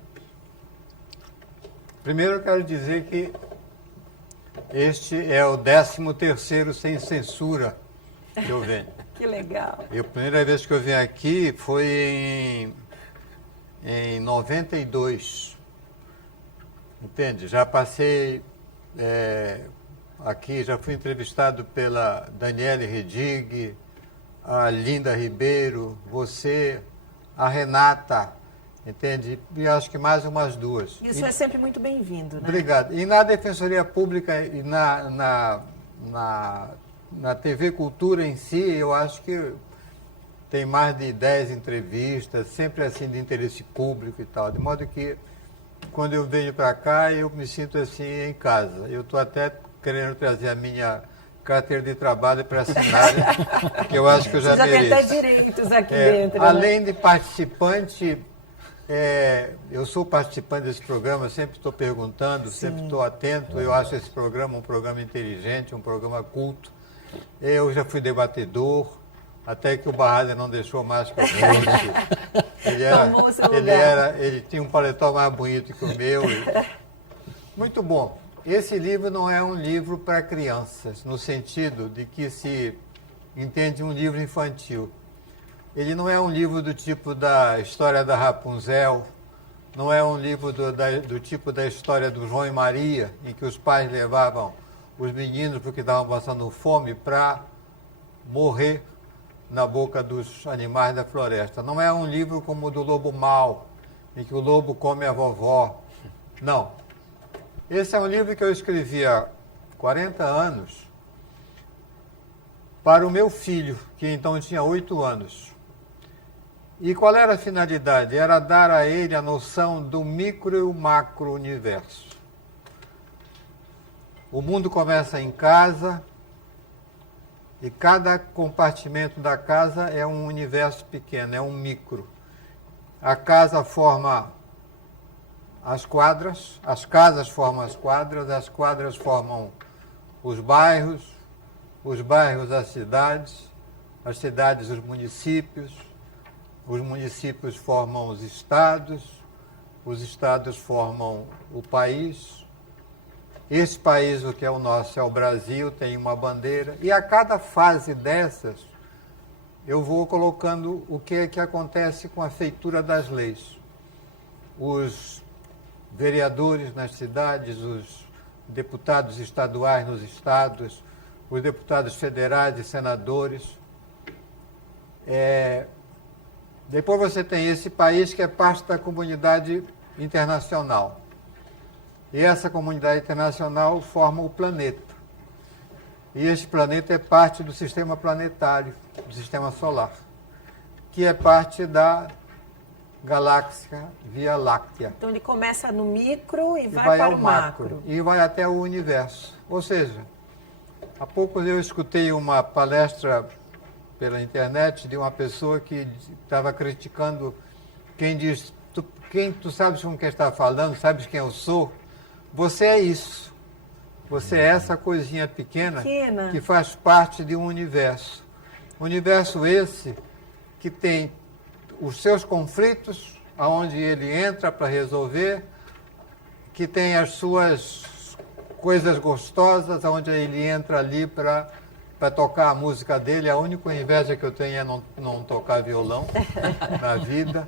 Primeiro eu quero dizer que este é o 13º Sem Censura que eu venho. Que legal. E a primeira vez que eu vim aqui foi em 92. Entende? Já passei aqui, já fui entrevistado pela Daniele Redig, a Linda Ribeiro, você, a Renata, entende? E acho que mais umas 2. Isso é sempre muito bem-vindo, né? Obrigado. E na Defensoria Pública e na TV Cultura em si, eu acho que tem mais de 10 entrevistas, sempre assim de interesse público e tal. De modo que, quando eu venho para cá, eu me sinto assim em casa. Eu estou até querendo trazer a minha carteira de trabalho para assinar, que eu acho que eu já mereço. Já tem até direitos aqui dentro. Além né? de participante, eu sou participante desse programa, sempre estou perguntando, sempre estou atento. Eu acho esse programa um programa inteligente, um programa culto. Eu já fui debatedor, até que o Barrada não deixou mais que eu fosse. Tomou o seu lugar. Ele tinha um paletó mais bonito que o meu. Muito bom. Esse livro não é um livro para crianças, no sentido de que se entende um livro infantil. Ele não é um livro do tipo da história da Rapunzel, não é um livro do tipo da história do João e Maria, em que os pais levavam os meninos porque estavam passando fome para morrer na boca dos animais da floresta. Não é um livro como o do Lobo Mau, em que o lobo come a vovó. Não. Esse é um livro que eu escrevi há 40 anos para o meu filho, que então tinha 8 anos. E qual era a finalidade? Era dar a ele a noção do micro e o macro universo. O mundo começa em casa e cada compartimento da casa é um universo pequeno, é um micro. A casa forma as quadras, as casas formam as quadras formam os bairros as cidades os municípios formam os estados formam o país. Esse país, o que é o nosso, é o Brasil, tem uma bandeira. E a cada fase dessas, eu vou colocando o que é que acontece com a feitura das leis. Os vereadores nas cidades, os deputados estaduais nos estados, os deputados federais e senadores. Depois você tem esse país que é parte da comunidade internacional. E essa comunidade internacional forma o planeta. E este planeta é parte do sistema planetário, do sistema solar, que é parte da galáxia Via Láctea. Então ele começa no micro e vai para o macro. E vai até o universo. Ou seja, há pouco eu escutei uma palestra pela internet de uma pessoa que estava criticando quem diz, tu sabes com quem está falando, sabes quem eu sou? Você é isso. Você é essa coisinha pequena que faz parte de um universo. Universo esse que tem os seus conflitos, aonde ele entra para resolver, que tem as suas coisas gostosas, onde ele entra ali para tocar a música dele. A única inveja que eu tenho é não tocar violão na vida.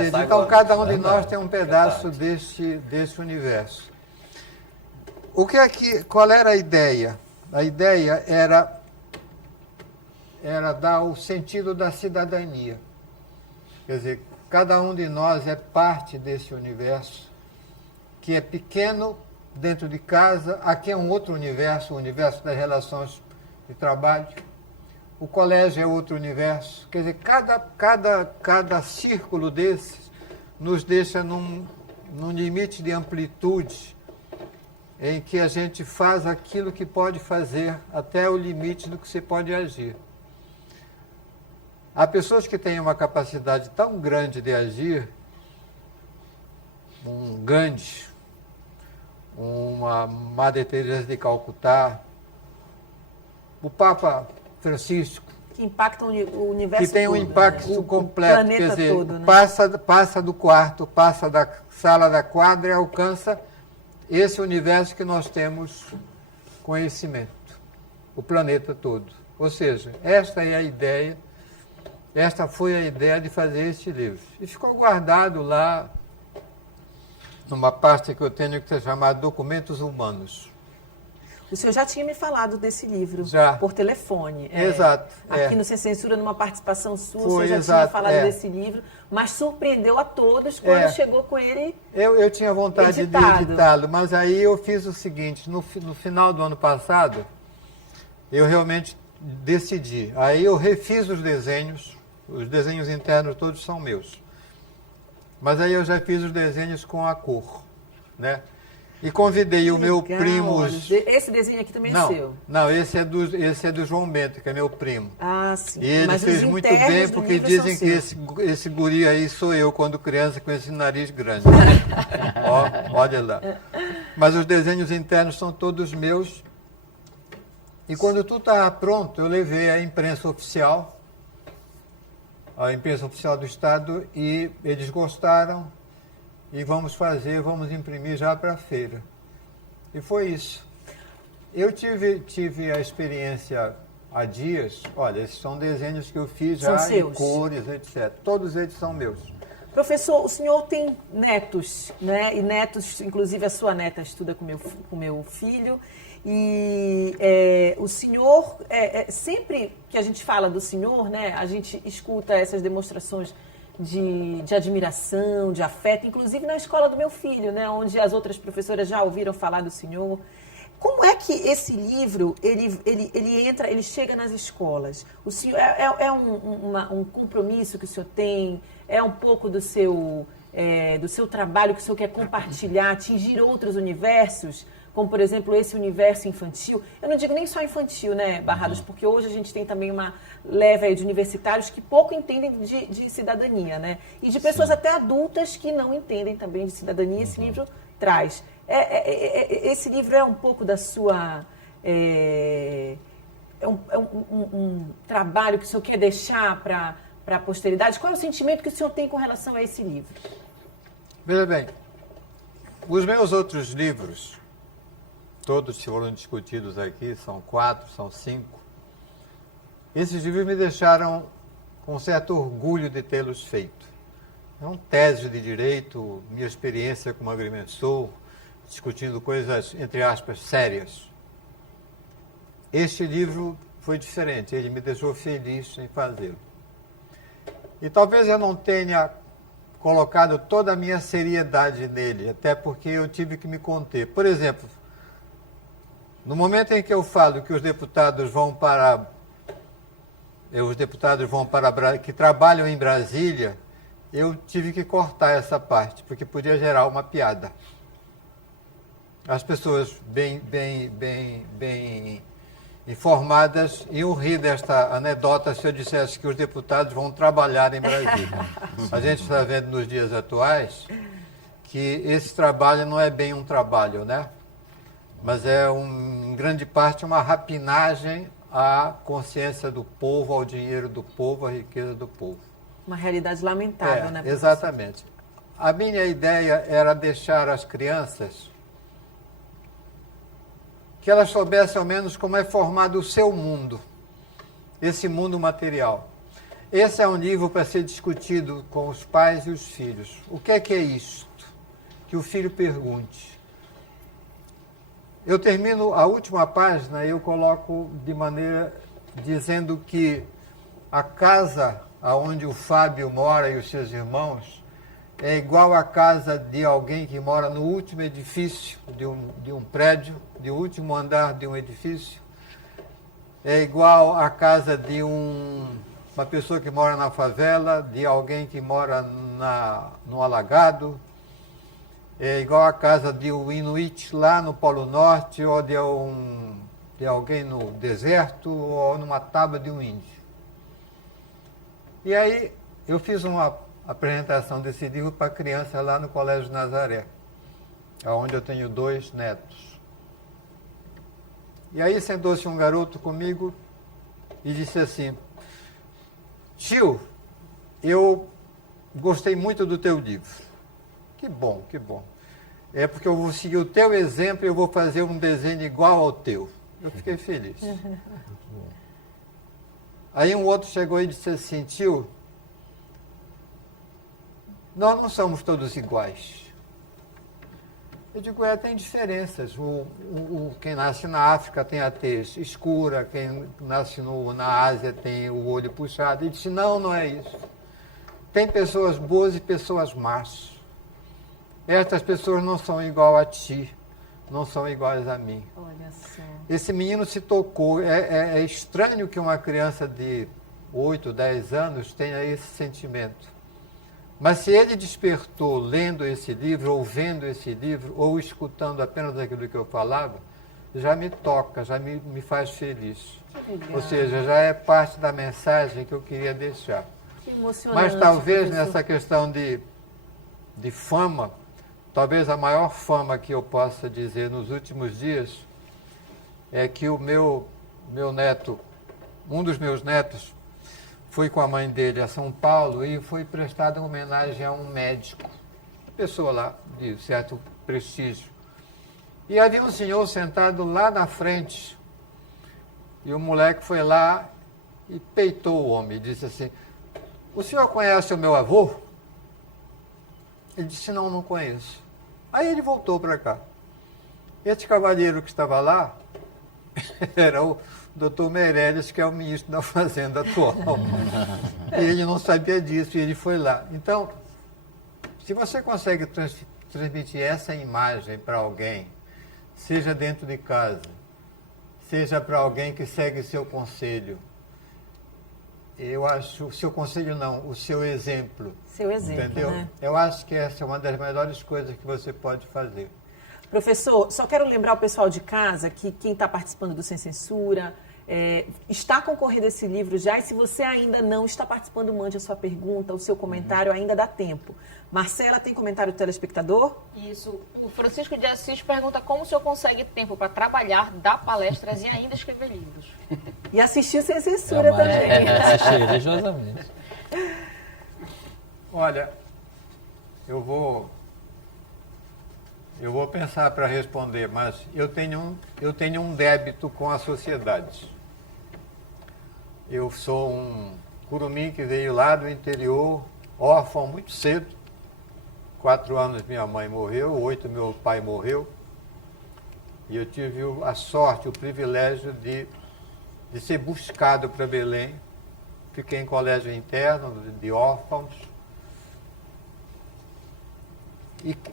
Então, agora, cada um de nós tem um pedaço desse universo. Qual era a ideia? A ideia era dar o sentido da cidadania. Quer dizer, cada um de nós é parte desse universo, que é pequeno dentro de casa. Aqui é um outro universo, o universo das relações de trabalho. O colégio é outro universo. Quer dizer, cada círculo desses nos deixa num limite de amplitude em que a gente faz aquilo que pode fazer até o limite do que se pode agir. Há pessoas que têm uma capacidade tão grande de agir, um Gandhi, uma Madre Teresa de Calcutá, o Papa Francisco, que impactam o universo todo. Que tem um impacto completo, o planeta quer dizer, todo, né? passa do quarto, passa da sala da quadra e alcança esse universo que nós temos conhecimento, o planeta todo. Ou seja, esta foi a ideia de fazer este livro. E ficou guardado lá numa pasta que eu tenho que é chamada Documentos Humanos. O senhor já tinha me falado desse livro, já, por telefone. Exato. Aqui no Sem Censura, numa participação sua, foi, o senhor já tinha falado desse livro, mas surpreendeu a todos quando chegou com ele. Eu tinha vontade de editá-lo, mas aí eu fiz o seguinte, no final do ano passado, eu realmente decidi. Aí eu refiz os desenhos internos todos são meus. Mas aí eu já fiz os desenhos com a cor, né? E convidei o meu primo... Esse desenho aqui também é seu? Não, esse é do João Bento, que é meu primo. Ah, sim. E ele fez muito bem, porque dizem que esse guri aí sou eu, quando criança, com esse nariz grande. Olha lá. Mas os desenhos internos são todos meus. E quando tudo estava pronto, eu levei à imprensa oficial a imprensa oficial do Estado, e eles gostaram, e vamos imprimir já para a feira. E foi isso. Eu tive a experiência há dias, olha, esses são desenhos que eu fiz já em cores, etc. Todos eles são meus. Professor, o senhor tem netos, né? E netos, inclusive a sua neta estuda com meu filho. E o senhor, sempre que a gente fala do senhor, né? A gente escuta essas demonstrações de admiração, de afeto, inclusive na escola do meu filho, né? Onde as outras professoras já ouviram falar do senhor. Como é que esse livro, ele chega nas escolas? O senhor, um compromisso que o senhor tem? É um pouco do seu trabalho que o senhor quer compartilhar, atingir outros universos? Como, por exemplo, esse universo infantil. Eu não digo nem só infantil, né, Barradas? Porque hoje a gente tem também uma leva aí de universitários que pouco entendem de cidadania, né? E de pessoas até adultas que não entendem também de cidadania. Esse livro traz. Esse livro é um pouco da sua... um trabalho que o senhor quer deixar para a posteridade? Qual é o sentimento que o senhor tem com relação a esse livro? Veja bem, os meus outros livros, todos foram discutidos aqui, são 4, são 5. Esses livros me deixaram com certo orgulho de tê-los feito. É um tese de direito, minha experiência como agrimensor, discutindo coisas, entre aspas, sérias. Este livro foi diferente, ele me deixou feliz em fazê-lo. E talvez eu não tenha colocado toda a minha seriedade nele, até porque eu tive que me conter. Por exemplo, no momento em que eu falo que os deputados que trabalham em Brasília, eu tive que cortar essa parte, porque podia gerar uma piada. As pessoas bem informadas iam rir desta anedota se eu dissesse que os deputados vão trabalhar em Brasília. A gente está vendo nos dias atuais que esse trabalho não é bem um trabalho, né? Mas é, em grande parte, uma rapinagem à consciência do povo, ao dinheiro do povo, à riqueza do povo. Uma realidade lamentável, né, professor? Exatamente. A minha ideia era deixar as crianças que elas soubessem ao menos como é formado o seu mundo, esse mundo material. Esse é um livro para ser discutido com os pais e os filhos. O que é isto? Que o filho pergunte. Eu termino a última página e eu coloco de maneira dizendo que a casa onde o Fábio mora e os seus irmãos é igual à casa de alguém que mora no último edifício de um prédio, de último andar de um edifício. É igual à casa de uma pessoa que mora na favela, de alguém que mora no alagado. É igual à casa de um inuit lá no Polo Norte, ou de alguém no deserto, ou numa tábua de um índio. E aí eu fiz uma apresentação desse livro para criança lá no Colégio Nazaré, onde eu tenho 2 netos. E aí sentou-se um garoto comigo e disse assim: tio, eu gostei muito do teu livro. Que bom, que bom. É porque eu vou seguir o teu exemplo e eu vou fazer um desenho igual ao teu. Eu fiquei feliz. Aí um outro chegou e disse assim: tio, nós não somos todos iguais. Eu digo, tem diferenças. Quem nasce na África tem a tez escura, quem nasce na Ásia tem o olho puxado. Ele disse, não é isso. Tem pessoas boas e pessoas más. Estas pessoas não são igual a ti, não são iguais a mim. Olha só. Esse menino se tocou. É estranho que uma criança de 8, 10 anos tenha esse sentimento. Mas se ele despertou lendo esse livro, ou vendo esse livro, ou escutando apenas aquilo que eu falava, já me toca, já me faz feliz. Ou seja, já é parte da mensagem que eu queria deixar. Que emocionante. Mas talvez nessa questão de fama, talvez a maior fama que eu possa dizer nos últimos dias é que o meu neto, um dos meus netos, foi com a mãe dele a São Paulo e foi prestada homenagem a um médico, pessoa lá de certo prestígio. E havia um senhor sentado lá na frente, e o moleque foi lá e peitou o homem, e disse assim: o senhor conhece o meu avô? Ele disse: não, não conheço. Aí ele voltou para cá. Este cavalheiro que estava lá era o Dr. Meirelles, que é o ministro da Fazenda atual. E ele não sabia disso, e ele foi lá. Então, se você consegue transmitir essa imagem para alguém, seja dentro de casa, seja para alguém que segue seu conselho, eu acho, o seu conselho não, o seu exemplo. Seu exemplo, entendeu? né? Eu acho que essa é uma das melhores coisas que você pode fazer. Professor, só quero lembrar o pessoal de casa que quem está participando do Sem Censura está concorrendo a esse livro já, e se você ainda não está participando, mande a sua pergunta, o seu comentário, ainda dá tempo. Marcela, tem comentário do telespectador? Isso. O Francisco de Assis pergunta como o senhor consegue tempo para trabalhar, dar palestras e ainda escrever livros. E assistir Sem Censura também. Assisti religiosamente. Olha, eu vou pensar para responder, mas eu tenho um débito com a sociedade. Eu sou um curumim que veio lá do interior, órfão muito cedo. 4 anos minha mãe morreu, 8 meu pai morreu. E eu tive a sorte, o privilégio de ser buscado para Belém. Fiquei em colégio interno de órfãos.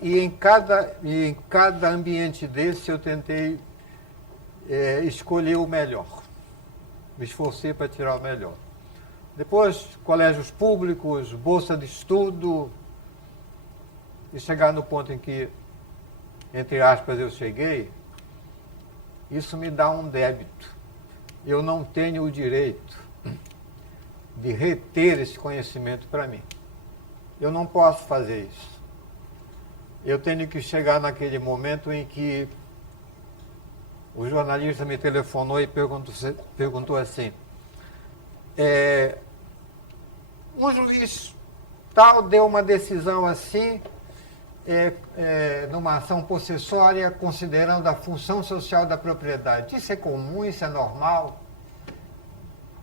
E em cada ambiente desse eu tentei escolher o melhor. Me esforcei para tirar o melhor. Depois, colégios públicos, bolsa de estudo, e chegar no ponto em que, entre aspas, eu cheguei, isso me dá um débito. Eu não tenho o direito de reter esse conhecimento para mim. Eu não posso fazer isso. Eu tenho que chegar naquele momento em que o jornalista me telefonou e perguntou assim: um juiz tal deu uma decisão assim, numa ação possessória, considerando a função social da propriedade. Isso é comum? Isso é normal?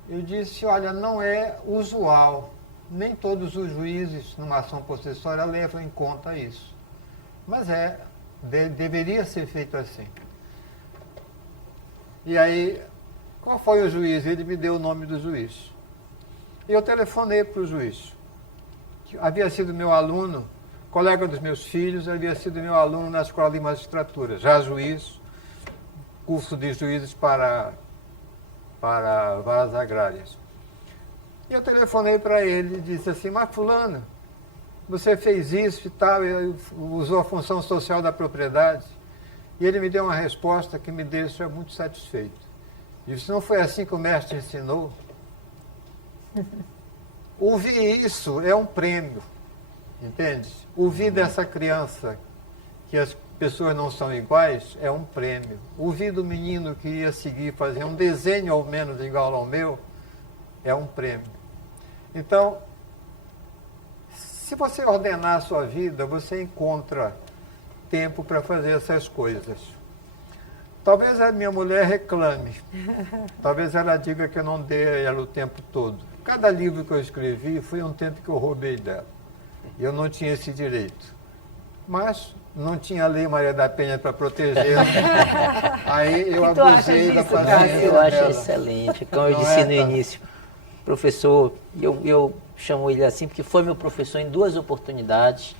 Eu disse: olha, não é usual. Nem todos os juízes, numa ação possessória, levam em conta isso. Mas deveria ser feito assim. E aí, qual foi o juiz? Ele me deu o nome do juiz. E eu telefonei para o juiz, que havia sido meu aluno, colega dos meus filhos, havia sido meu aluno na escola de magistratura, já juiz, curso de juízes para varas agrárias. E eu telefonei para ele e disse assim: mas fulano, você fez isso e tal, usou a função social da propriedade. E ele me deu uma resposta que me deixa muito satisfeito. Ele disse: não foi assim que o mestre ensinou? Ouvir isso é um prêmio, entende? Ouvir dessa criança que as pessoas não são iguais é um prêmio. Ouvir do menino que ia seguir fazer um desenho ao menos igual ao meu é um prêmio. Então, se você ordenar a sua vida, você encontra tempo para fazer essas coisas. Talvez a minha mulher reclame, talvez ela diga que eu não dei a ela o tempo todo. Cada livro que eu escrevi foi um tempo que eu roubei dela. E eu não tinha esse direito. Mas não tinha a Lei Maria da Penha para protegê-la. Aí eu abusei da paciência Eu acho dela. excelente. Como eu Não disse é, no tá? início, professor, eu chamo ele assim porque foi meu professor em 2 oportunidades,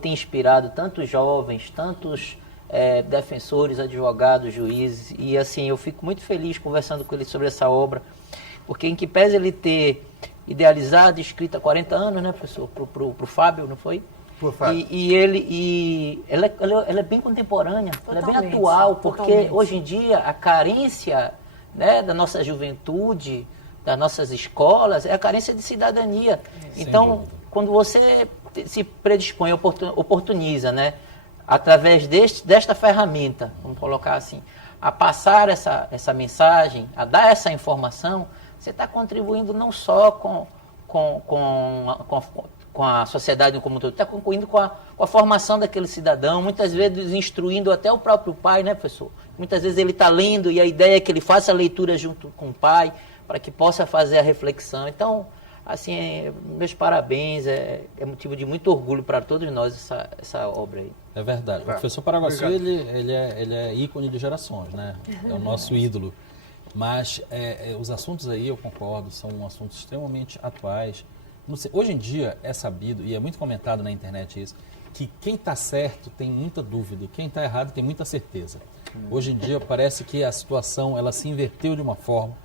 tem inspirado tantos jovens, tantos defensores, advogados, juízes, e assim, eu fico muito feliz conversando com ele sobre essa obra, porque em que pese ele ter idealizado e escrito há 40 anos, né, professor, pro Fábio, não foi? Por favor. Ela é bem contemporânea, ela é bem Totalmente, atual, porque totalmente. hoje em dia a carência, né, da nossa juventude, das nossas escolas, é a carência de cidadania. Então, quando você se predispõe, oportuniza, né, através desta ferramenta, vamos colocar assim, a passar essa mensagem, a dar essa informação, você está contribuindo não só com a sociedade como um todo, está contribuindo com a formação daquele cidadão, muitas vezes instruindo até o próprio pai, né, professor? Muitas vezes ele está lendo e a ideia é que ele faça a leitura junto com o pai, para que possa fazer a reflexão. Então, assim, meus parabéns, é motivo de muito orgulho para todos nós essa obra aí. É verdade. O professor Paraguaçu, ele é ícone de gerações, né? É o nosso ídolo. Mas os assuntos aí, eu concordo, são assuntos extremamente atuais. Não sei, hoje em dia é sabido, e é muito comentado na internet isso, que quem está certo tem muita dúvida, e quem está errado tem muita certeza. Hoje em dia parece que a situação ela se inverteu de uma forma,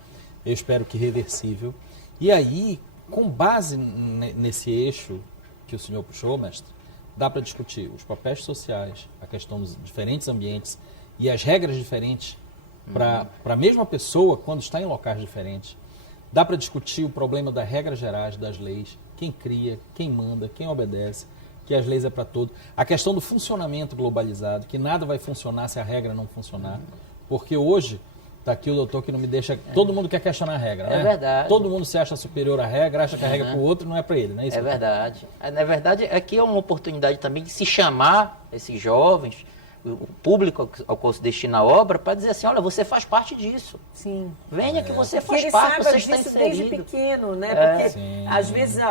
eu espero que reversível. E aí, com base nesse eixo que o senhor puxou, mestre, dá para discutir os papéis sociais, a questão dos diferentes ambientes e as regras diferentes para a mesma pessoa quando está em locais diferentes. Dá para discutir o problema das regras gerais, das leis, quem cria, quem manda, quem obedece, que as leis é para todos. A questão do funcionamento globalizado, que nada vai funcionar se a regra não funcionar. Porque hoje, está aqui o doutor que não me deixa... Todo mundo quer questionar a regra, né? É verdade. Todo mundo se acha superior à regra, acha que a regra é para o outro não é para ele, não é isso? É verdade. Na verdade, aqui é uma oportunidade também de se chamar esses jovens, o público ao qual se destina a obra, para dizer assim, olha, você faz parte disso. Sim. Venha que você Porque faz ele parte, saiba você está disso inserido. desde pequeno, né? Porque Sim. às vezes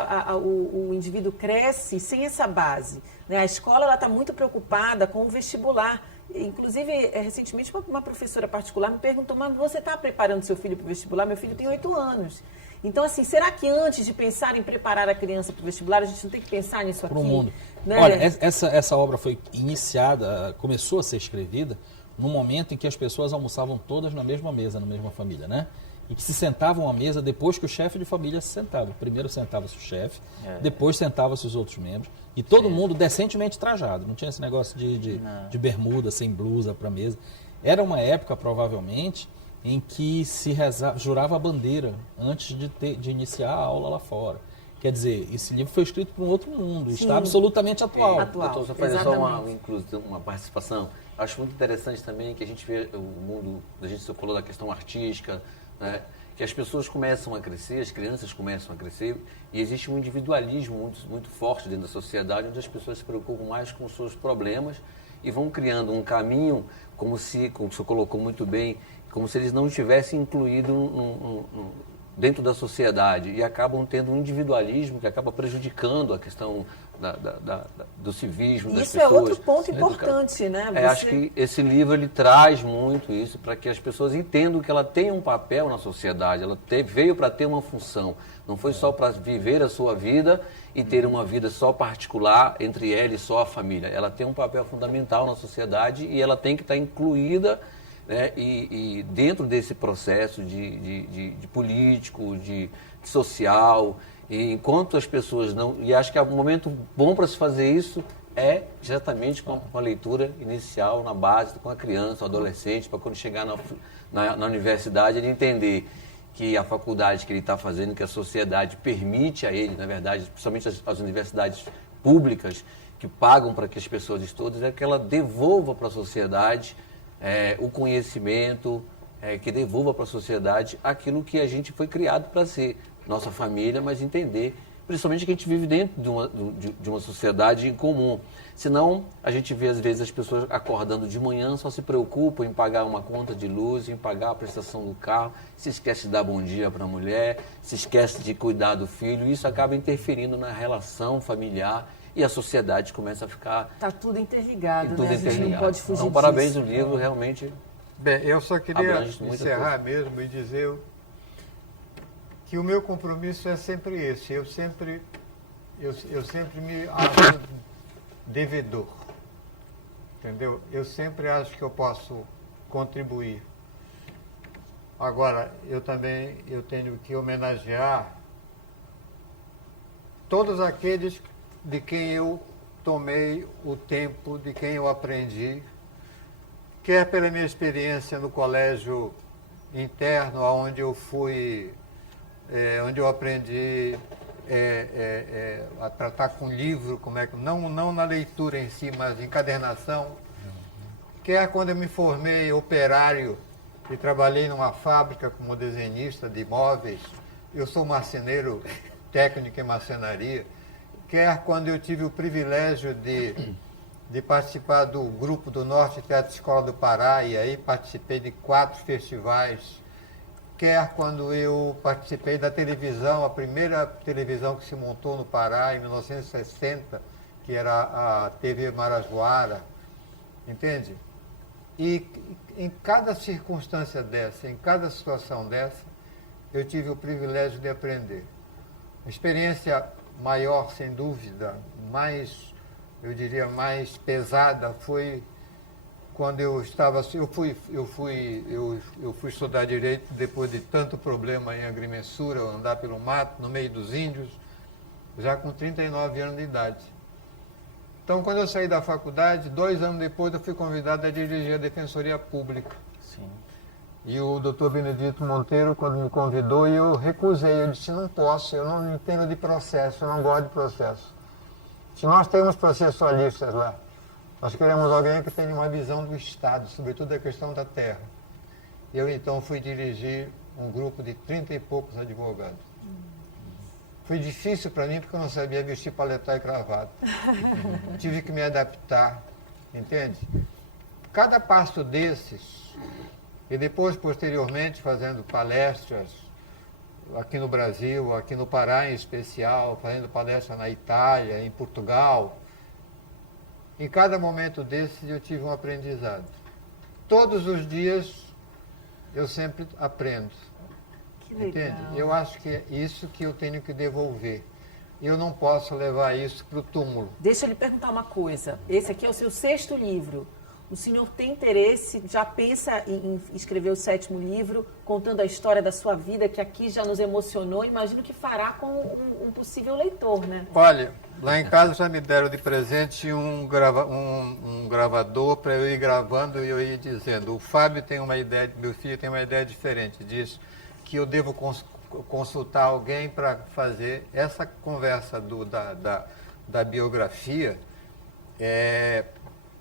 o indivíduo cresce sem essa base, né? A escola está muito preocupada com o vestibular. Inclusive, recentemente, uma professora particular me perguntou, mas você está preparando seu filho para o vestibular? Meu filho tem 8 anos. Então, assim, será que antes de pensar em preparar a criança para o vestibular, a gente não tem que pensar nisso aqui? Para o mundo. Né? Olha, essa obra foi iniciada, começou a ser escrevida no momento em que as pessoas almoçavam todas na mesma mesa, na mesma família, né? E que se sentavam à mesa depois que o chefe de família se sentava. Primeiro sentava-se o chefe, depois sentavam-se os outros membros, e todo mundo decentemente trajado. Não tinha esse negócio de bermuda, sem blusa para a mesa. Era uma época, provavelmente, em que se jurava a bandeira antes de iniciar a aula lá fora. Quer dizer, esse livro foi escrito para um outro mundo, está absolutamente atual. Doutor, só fazer só uma participação. Acho muito interessante também que a gente vê o mundo, a gente falou da questão artística, né? Que as pessoas começam a crescer, as crianças começam a crescer, e existe um individualismo muito forte dentro da sociedade, onde as pessoas se preocupam mais com os seus problemas e vão criando um caminho, como o senhor colocou muito bem, como se eles não estivessem incluídos dentro da sociedade, e acabam tendo um individualismo que acaba prejudicando a questão do civismo das pessoas. Isso é outro ponto importante, né? Acho que esse livro ele traz muito isso para que as pessoas entendam que ela tem um papel na sociedade, ela veio para ter uma função, não foi só para viver a sua vida e ter uma vida só particular entre ela e só a família. Ela tem um papel fundamental na sociedade e ela tem que estar incluída, né, e dentro desse processo de político, de social. E enquanto as pessoas não... E acho que o momento bom para se fazer isso é exatamente com a leitura inicial, na base, com a criança, o adolescente, para quando chegar na universidade ele entender que a faculdade que ele está fazendo, que a sociedade permite a ele, na verdade, principalmente as universidades públicas que pagam para que as pessoas estudem, é que ela devolva para a sociedade o conhecimento, que devolva para a sociedade aquilo que a gente foi criado para ser, nossa família, mas entender, principalmente que a gente vive dentro de uma sociedade em comum. Senão, a gente vê às vezes as pessoas acordando de manhã, só se preocupam em pagar uma conta de luz, em pagar a prestação do carro, se esquece de dar bom dia para a mulher, se esquece de cuidar do filho, e isso acaba interferindo na relação familiar e a sociedade começa a ficar... Está tudo interligado, tudo né? A gente não pode fugir então, parabéns disso. do livro, realmente... Bem, eu só queria abrange muita encerrar mesmo e dizer que o meu compromisso é sempre esse. Eu sempre me acho devedor, entendeu? Eu sempre acho que eu posso contribuir. Agora, eu tenho que homenagear todos aqueles de quem eu tomei o tempo, de quem eu aprendi, quer pela minha experiência no colégio interno, onde eu fui, onde eu aprendi a tratar com livro, não na leitura em si, mas encadernação, quer quando eu me formei operário e trabalhei numa fábrica como desenhista de móveis. Eu sou marceneiro técnico em marcenaria. Quer quando eu tive o privilégio de participar do grupo do Norte Teatro Escola do Pará, e aí participei de 4 festivais. Quer quando eu participei da televisão, a primeira televisão que se montou no Pará, em 1960, que era a TV Marajoara, entende? E em cada circunstância dessa, em cada situação dessa, eu tive o privilégio de aprender. A experiência maior, sem dúvida, eu diria mais pesada, foi quando eu fui estudar direito depois de tanto problema em agrimensura, andar pelo mato, no meio dos índios, já com 39 anos de idade. Então, quando eu saí da faculdade, 2 anos depois, eu fui convidado a dirigir a Defensoria Pública. Sim. E o doutor Benedito Monteiro, quando me convidou, eu recusei. Eu disse, não posso, eu não entendo de processo, eu não gosto de processo. Se nós temos processualistas lá, nós queremos alguém que tenha uma visão do Estado, sobretudo a questão da terra. Eu, então, fui dirigir um grupo de 30 e poucos advogados. Foi difícil para mim porque eu não sabia vestir paletó e gravata. Tive que me adaptar, entende? Cada passo desses, e depois, posteriormente, fazendo palestras aqui no Brasil, aqui no Pará em especial, fazendo palestra na Itália, em Portugal, em cada momento desses eu tive um aprendizado. Todos os dias eu sempre aprendo. Entende? Eu acho que é isso que eu tenho que devolver. Eu não posso levar isso para o túmulo. Deixa eu lhe perguntar uma coisa. Esse aqui é o seu 6º livro. O senhor tem interesse, já pensa em escrever o 7º livro, contando a história da sua vida, que aqui já nos emocionou. Imagino que fará com um possível leitor, né? Olha, lá em casa já me deram de presente um gravador para eu ir gravando e eu ir dizendo. O Fábio tem uma ideia, meu filho tem uma ideia diferente disso, que eu devo consultar alguém para fazer essa conversa da biografia.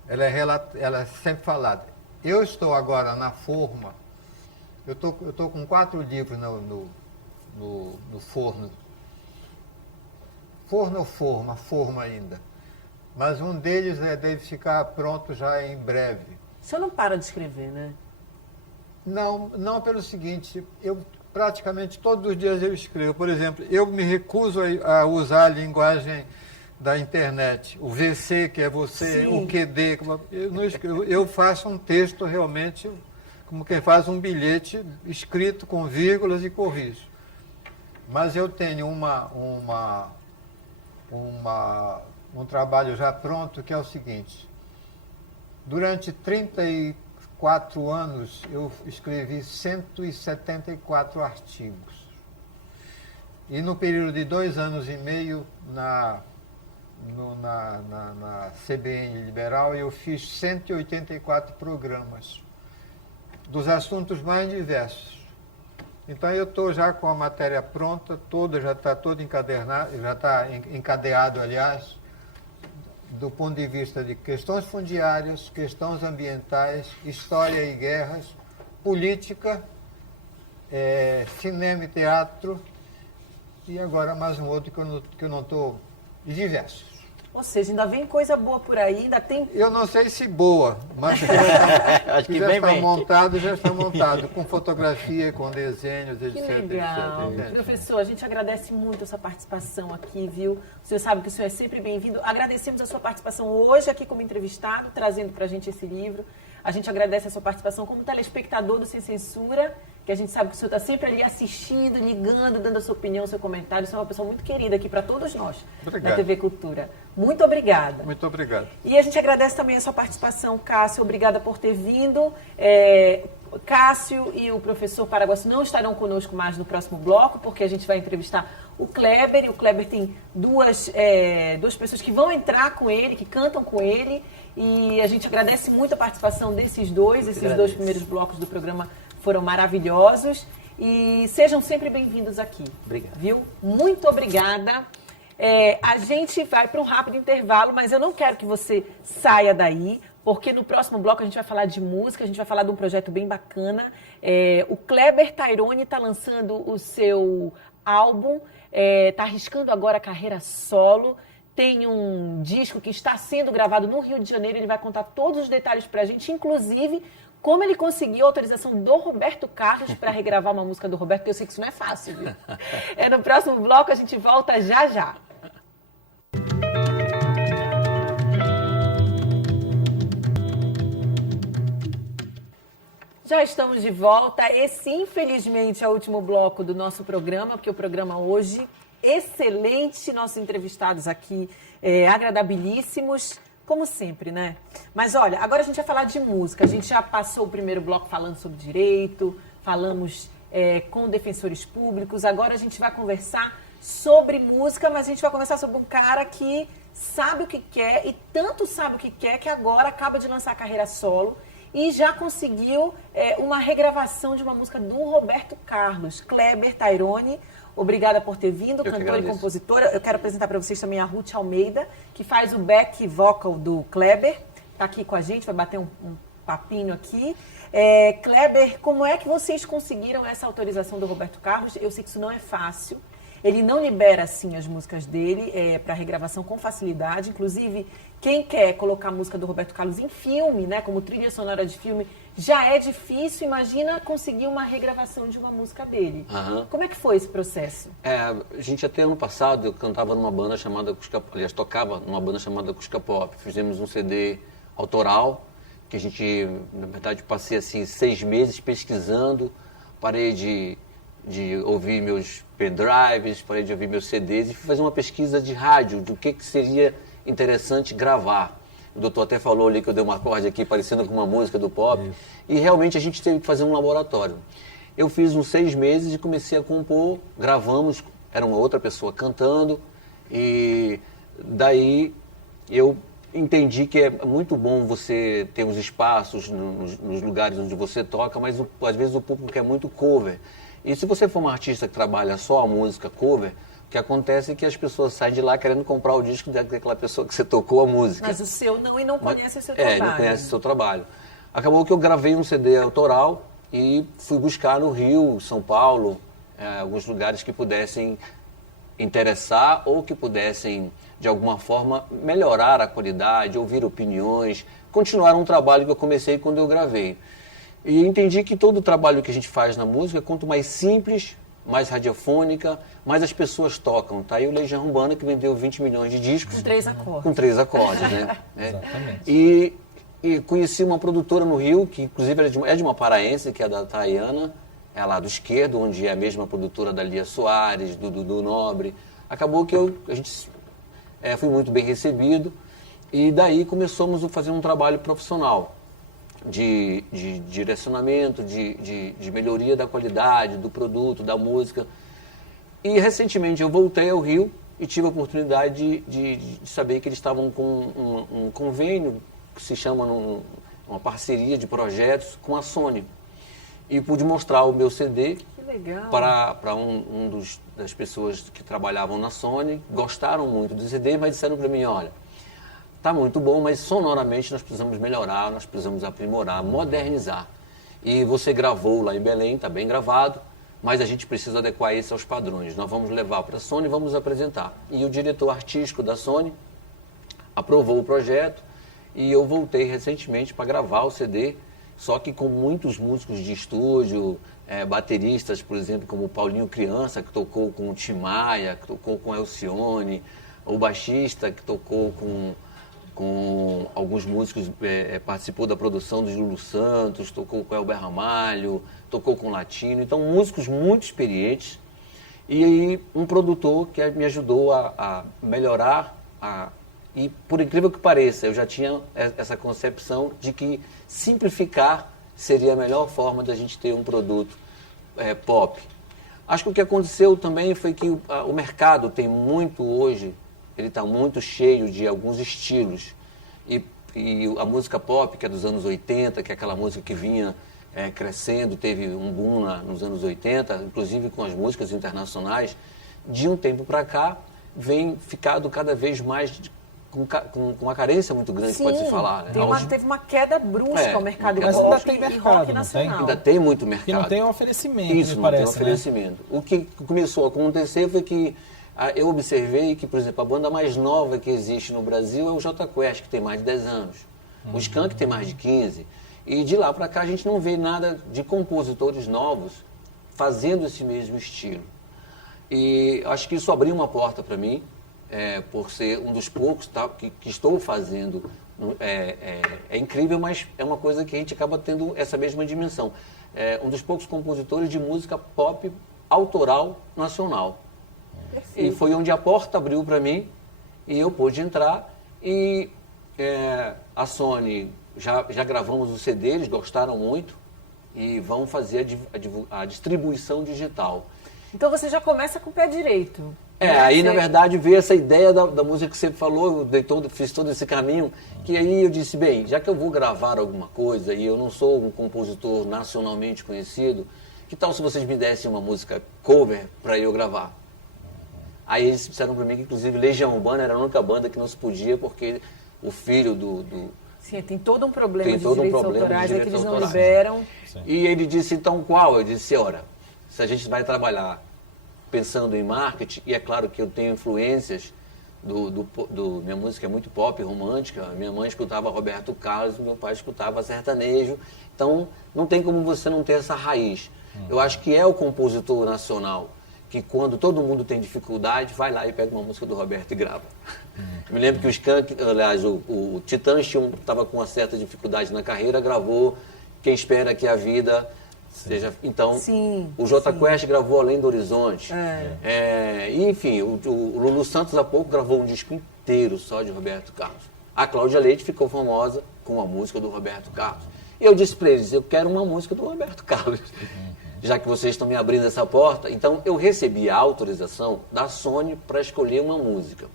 Ela é sempre falada. Eu estou agora na forma, eu estou com 4 livros no forno. Forno ou forma ainda. Mas um deles deve ficar pronto já em breve. O senhor não para de escrever, né? Não pelo seguinte, eu praticamente todos os dias eu escrevo. Por exemplo, eu me recuso a usar a linguagem da internet, o VC, que é você, sim, o QD. Eu não escrevo, eu faço um texto realmente como quem faz um bilhete escrito com vírgulas e corrijo. Mas eu tenho um trabalho já pronto que é o seguinte. Durante 34 anos, eu escrevi 174 artigos. E no período de 2 anos e meio, na CBN Liberal, eu fiz 184 programas, dos assuntos mais diversos. Então, eu estou já com a matéria pronta, já está todo encadernado, já está encadeado, aliás, do ponto de vista de questões fundiárias, questões ambientais, história e guerras, política, cinema e teatro, e agora mais um outro que eu não estou, e diversos. Ou seja, ainda vem coisa boa por aí, ainda tem... Eu não sei se boa, mas já está montado, com fotografia, com desenhos, etc. Que legal. Etc. Professor, a gente agradece muito a sua participação aqui, viu? O senhor sabe que o senhor é sempre bem-vindo. Agradecemos a sua participação hoje aqui como entrevistado, trazendo para a gente esse livro. A gente agradece a sua participação como telespectador do Sem Censura, que a gente sabe que o senhor está sempre ali assistindo, ligando, dando a sua opinião, o seu comentário. O senhor é uma pessoa muito querida aqui para todos nós, obrigado, na TV Cultura. Muito obrigada. Muito obrigado. E a gente agradece também a sua participação, Cássio. Obrigada por ter vindo. Cássio e o professor Paraguaçu não estarão conosco mais no próximo bloco, porque a gente vai entrevistar o Kleber. E o Kleber tem duas pessoas que vão entrar com ele, que cantam com ele. E a gente agradece muito a participação desses dois. Esses 2 primeiros blocos do programa foram maravilhosos. E sejam sempre bem-vindos aqui. Obrigado. Viu? Muito obrigada. A gente vai para um rápido intervalo, mas eu não quero que você saia daí, porque no próximo bloco a gente vai falar de música, a gente vai falar de um projeto bem bacana. O Kleber Taironi está lançando o seu álbum, está arriscando agora a carreira solo. Tem um disco que está sendo gravado no Rio de Janeiro, ele vai contar todos os detalhes para a gente, inclusive como ele conseguiu a autorização do Roberto Carlos para regravar uma música do Roberto, porque eu sei que isso não é fácil, viu? No próximo bloco a gente volta já já. Já estamos de volta. Esse, infelizmente, é o último bloco do nosso programa, porque o programa hoje, excelente, nossos entrevistados aqui, agradabilíssimos, como sempre, né? Mas olha, agora a gente vai falar de música. A gente já passou o primeiro bloco falando sobre direito, falamos com defensores públicos, agora a gente vai conversar sobre música, mas a gente vai conversar sobre um cara que sabe o que quer, e tanto sabe o que quer, que agora acaba de lançar a carreira solo, e já conseguiu uma regravação de uma música do Roberto Carlos. Kleber Taironi, obrigada por ter vindo, cantora e compositora. Eu quero apresentar para vocês também a Ruth Almeida, que faz o back vocal do Kleber. Está aqui com a gente, vai bater um papinho aqui. Kleber, como é que vocês conseguiram essa autorização do Roberto Carlos? Eu sei que isso não é fácil. Ele não libera, assim, as músicas dele para regravação com facilidade. Inclusive, quem quer colocar a música do Roberto Carlos em filme, né, como trilha sonora de filme, já é difícil. Imagina conseguir uma regravação de uma música dele. Uhum. Como é que foi esse processo? A gente até ano passado, eu cantava numa banda chamada tocava numa banda chamada Cusca Pop. Fizemos um CD autoral, que a gente, na verdade, passei assim 6 meses pesquisando, parei de ouvir meus pendrives, parei de ouvir meus CDs e fui fazer uma pesquisa de rádio, do que seria interessante gravar. O doutor até falou ali que eu dei um acorde aqui parecendo com uma música do pop. Isso. E realmente a gente teve que fazer um laboratório. Eu fiz uns 6 meses e comecei a compor, gravamos, era uma outra pessoa cantando, e daí eu entendi que é muito bom você ter uns espaços nos lugares onde você toca, mas às vezes o público quer muito cover. E se você for um artista que trabalha só a música cover, o que acontece é que as pessoas saem de lá querendo comprar o disco daquela pessoa que você tocou a música. Mas o seu não, e não conhece o seu trabalho. Não conhece o seu trabalho. Acabou que eu gravei um CD autoral e fui buscar no Rio, São Paulo, alguns lugares que pudessem interessar ou que pudessem, de alguma forma, melhorar a qualidade, ouvir opiniões, continuar um trabalho que eu comecei quando eu gravei. E entendi que todo o trabalho que a gente faz na música, quanto mais simples, mais radiofônica, mais as pessoas tocam. Tá aí o Legião Urbana, que vendeu 20 milhões de discos. Com 3 acordes. Com 3 acordes, né? Exatamente. E conheci uma produtora no Rio, que inclusive é de uma paraense, que é da Tayana, é lá do Esquerdo, onde é a mesma produtora da Lia Soares, do Dudu Nobre. Acabou que a gente fui muito bem recebido, e daí começamos a fazer um trabalho profissional de direcionamento, de melhoria da qualidade, do produto, da música. E recentemente eu voltei ao Rio e tive a oportunidade de saber que eles estavam com um convênio, que se chama uma parceria de projetos com a Sony. E pude mostrar o meu CD para das pessoas que trabalhavam na Sony. Gostaram muito do CD, mas disseram para mim, olha, tá muito bom, mas sonoramente nós precisamos melhorar, nós precisamos aprimorar, modernizar. E você gravou lá em Belém, está bem gravado, mas a gente precisa adequar isso aos padrões. Nós vamos levar para a Sony e vamos apresentar. E o diretor artístico da Sony aprovou o projeto e eu voltei recentemente para gravar o CD, só que com muitos músicos de estúdio, bateristas, por exemplo, como o Paulinho Criança, que tocou com o Tim Maia, que tocou com Elcione, o baixista que tocou com alguns músicos, participou da produção de Lulu Santos, tocou com Elber Ramalho, tocou com Latino. Então, músicos muito experientes. E aí, um produtor que me ajudou a melhorar. E, por incrível que pareça, eu já tinha essa concepção de que simplificar seria a melhor forma da gente ter um produto pop. Acho que o que aconteceu também foi que o mercado tem muito hoje, ele está muito cheio de alguns estilos. E a música pop, que é dos anos 80, que é aquela música que vinha crescendo, teve um boom nos anos 80, inclusive com as músicas internacionais, de um tempo para cá, vem ficado cada vez mais com uma carência muito grande, pode-se falar. Né? Teve uma queda brusca ao mercado Mas pop ainda tem e mercado, rock não nacional. tem? Ainda tem muito mercado. Que não tem um oferecimento, Isso, me não parece, tem oferecimento. O que começou a acontecer foi que eu observei que, por exemplo, a banda mais nova que existe no Brasil é o Jota Quest, que tem mais de 10 anos. O Skank tem mais de 15. E de lá para cá a gente não vê nada de compositores novos fazendo esse mesmo estilo. E acho que isso abriu uma porta para mim, por ser um dos poucos que estou fazendo. É incrível, mas é uma coisa que a gente acaba tendo essa mesma dimensão. É um dos poucos compositores de música pop autoral nacional. Perfeito. E foi onde a porta abriu para mim e eu pude entrar. E a Sony, já gravamos o CD, eles gostaram muito e vão fazer a distribuição digital. Então você já começa com o pé direito. Aí na verdade veio essa ideia da música que você falou, fiz todo esse caminho, que aí eu disse, bem, já que eu vou gravar alguma coisa e eu não sou um compositor nacionalmente conhecido, que tal se vocês me dessem uma música cover para eu gravar? Aí eles disseram para mim que inclusive Legião Urbana era a única banda que não se podia, porque o filho do Sim, tem todo um problema tem de todo um direitos problema autorais, de é que direitos eles não autorais. liberam. Sim. E ele disse, então qual? Eu disse, ora, se a gente vai trabalhar pensando em marketing, e é claro que eu tenho influências minha música é muito pop, romântica, minha mãe escutava Roberto Carlos, meu pai escutava sertanejo, então não tem como você não ter essa raiz. Eu acho que é o compositor nacional que quando todo mundo tem dificuldade, vai lá e pega uma música do Roberto e grava. Eu me lembro que o Skank, aliás, o Titãs estava com uma certa dificuldade na carreira, gravou Quem Espera Que a Vida seja... Então, o Jota Quest gravou Além do Horizonte. E, enfim, o Lulu Santos há pouco gravou um disco inteiro só de Roberto Carlos. A Cláudia Leite ficou famosa com a música do Roberto Carlos. E eu disse para eles, eu quero uma música do Roberto Carlos. Já que vocês estão me abrindo essa porta, então eu recebi a autorização da Sony para escolher uma música.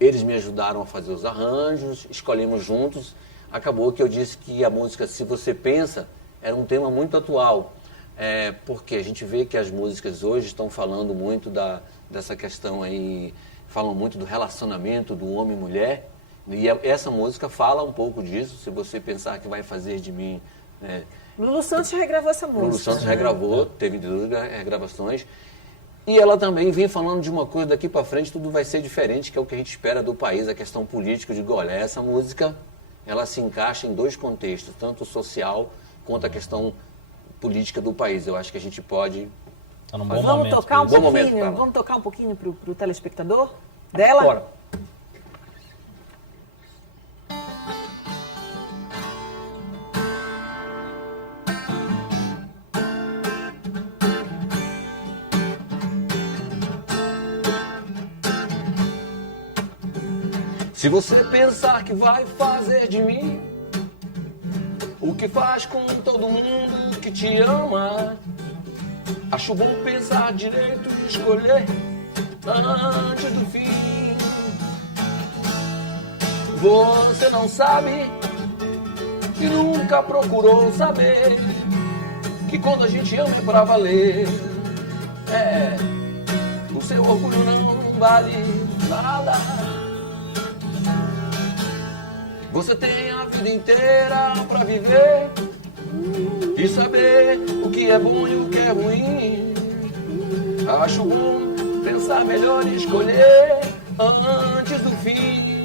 Eles me ajudaram a fazer os arranjos, escolhemos juntos. Acabou que eu disse que a música Se Você Pensa era um tema muito atual, porque a gente vê que as músicas hoje estão falando muito dessa questão aí, falam muito do relacionamento do homem e mulher, e essa música fala um pouco disso, Se Você Pensar Que Vai Fazer de Mim... Lulu Santos regravou essa música. Lulu Santos regravou, teve duas regravações. E ela também vem falando de uma coisa, daqui para frente tudo vai ser diferente, que é o que a gente espera do país, a questão política. Eu digo, olha, essa música, ela se encaixa em dois contextos, tanto o social quanto a questão política do país. Eu acho que a gente pode... Tá num bom Vamos momento, tocar um bom pouquinho, momento, tá? vamos tocar um pouquinho pro telespectador dela? Bora. Se você pensar que vai fazer de mim o que faz com todo mundo que te ama, acho bom pensar direito e escolher antes do fim. Você não sabe e nunca procurou saber que quando a gente ama é pra valer. O seu orgulho não vale nada. Você tem a vida inteira pra viver e saber o que é bom e o que é ruim. Acho bom pensar melhor e escolher antes do fim.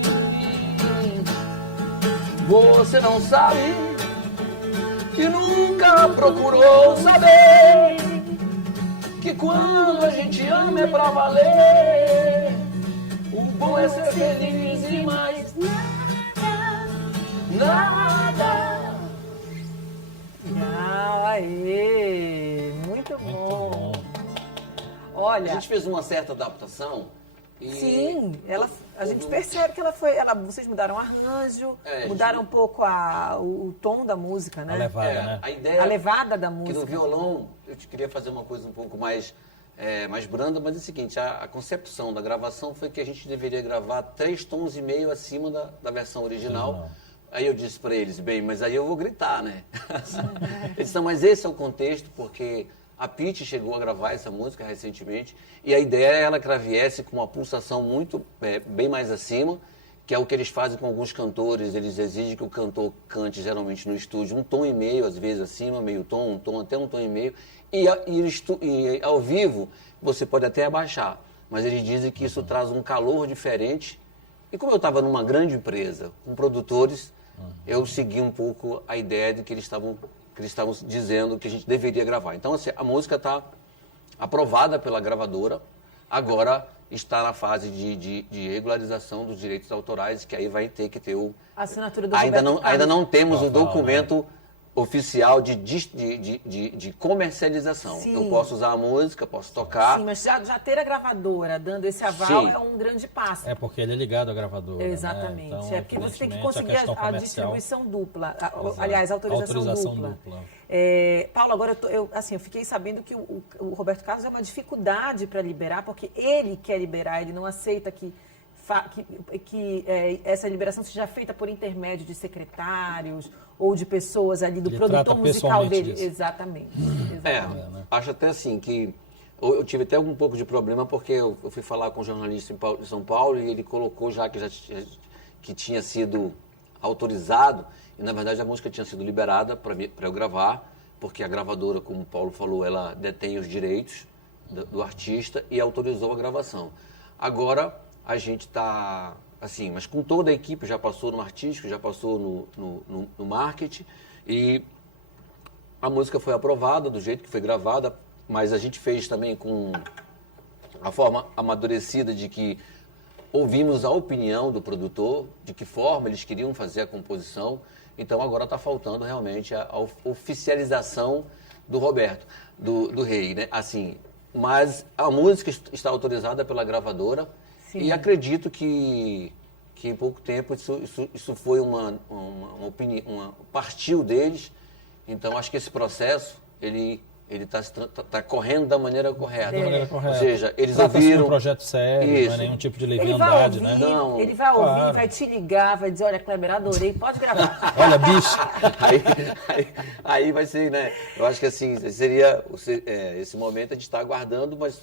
Você não sabe e nunca procurou saber que quando a gente ama é pra valer. O bom é ser feliz e mais nada. Aê, muito bom. Olha, A gente fez uma certa adaptação. E sim, a gente percebe que vocês mudaram o arranjo, mudaram um pouco o tom da música, né? A levada, né? A ideia A levada da que música. no violão eu queria fazer uma coisa um pouco mais branda, mas é o seguinte, a concepção da gravação foi que a gente deveria gravar 3 tons e meio acima da versão original. Aí eu disse para eles, bem, mas aí eu vou gritar, né? Eles disseram, mas esse é o contexto, porque a Pitty chegou a gravar essa música recentemente, e a ideia é ela que ela viesse com uma pulsação muito, bem mais acima, que é o que eles fazem com alguns cantores. Eles exigem que o cantor cante geralmente no estúdio 1,5 tom, às vezes acima, meio tom, 1 tom, até 1,5 tom. E ao vivo você pode até abaixar, mas eles dizem que isso traz um calor diferente. E como eu estava numa grande empresa, com produtores, eu segui um pouco a ideia de que eles estavam dizendo que a gente deveria gravar. Então, assim, a música está aprovada pela gravadora, agora está na fase de regularização dos direitos autorais, que aí vai ter que ter a assinatura do ainda não temos o documento oficial de comercialização. Sim. Eu posso usar a música, posso tocar. Sim, mas já ter a gravadora dando esse aval Sim. é um grande passo. É porque ele é ligado à gravadora. Exatamente. Né? Então, é porque você tem que evidentemente, conseguir questão a comercial- distribuição dupla. Exato. Aliás, a autorização dupla. dupla. Paulo, agora eu fiquei sabendo que o Roberto Carlos é uma dificuldade para liberar, porque ele quer liberar, ele não aceita que essa liberação seja feita por intermédio de secretários ou de pessoas ali do Ele produtor trata musical pessoalmente dele. disso. Exatamente. Acho até assim que eu tive até um pouco de problema porque eu fui falar com um jornalista em São Paulo e ele colocou que tinha sido autorizado e na verdade a música tinha sido liberada para eu gravar, porque a gravadora, como o Paulo falou, ela detém os direitos do artista e autorizou a gravação. Agora a gente está assim, mas com toda a equipe, já passou no artístico, já passou no marketing e a música foi aprovada do jeito que foi gravada, mas a gente fez também com a forma amadurecida de que ouvimos a opinião do produtor, de que forma eles queriam fazer a composição. Então agora está faltando realmente a oficialização do Roberto, do Rei, né? Assim, mas a música está autorizada pela gravadora. Sim. E acredito que em pouco tempo isso foi uma opinião, partiu deles. Então acho que esse processo ele está correndo da maneira correta. Da maneira correta. Ou seja, eles Trata-se ouviram de um projeto sério, isso. não é nenhum tipo de leviandade, né? Não. Ele vai ouvir, Claro. vai te ligar, vai dizer, olha, Kleber, adorei, pode gravar. Olha, bicho. Aí vai ser, né? Eu acho que assim, seria esse momento a gente está aguardando, mas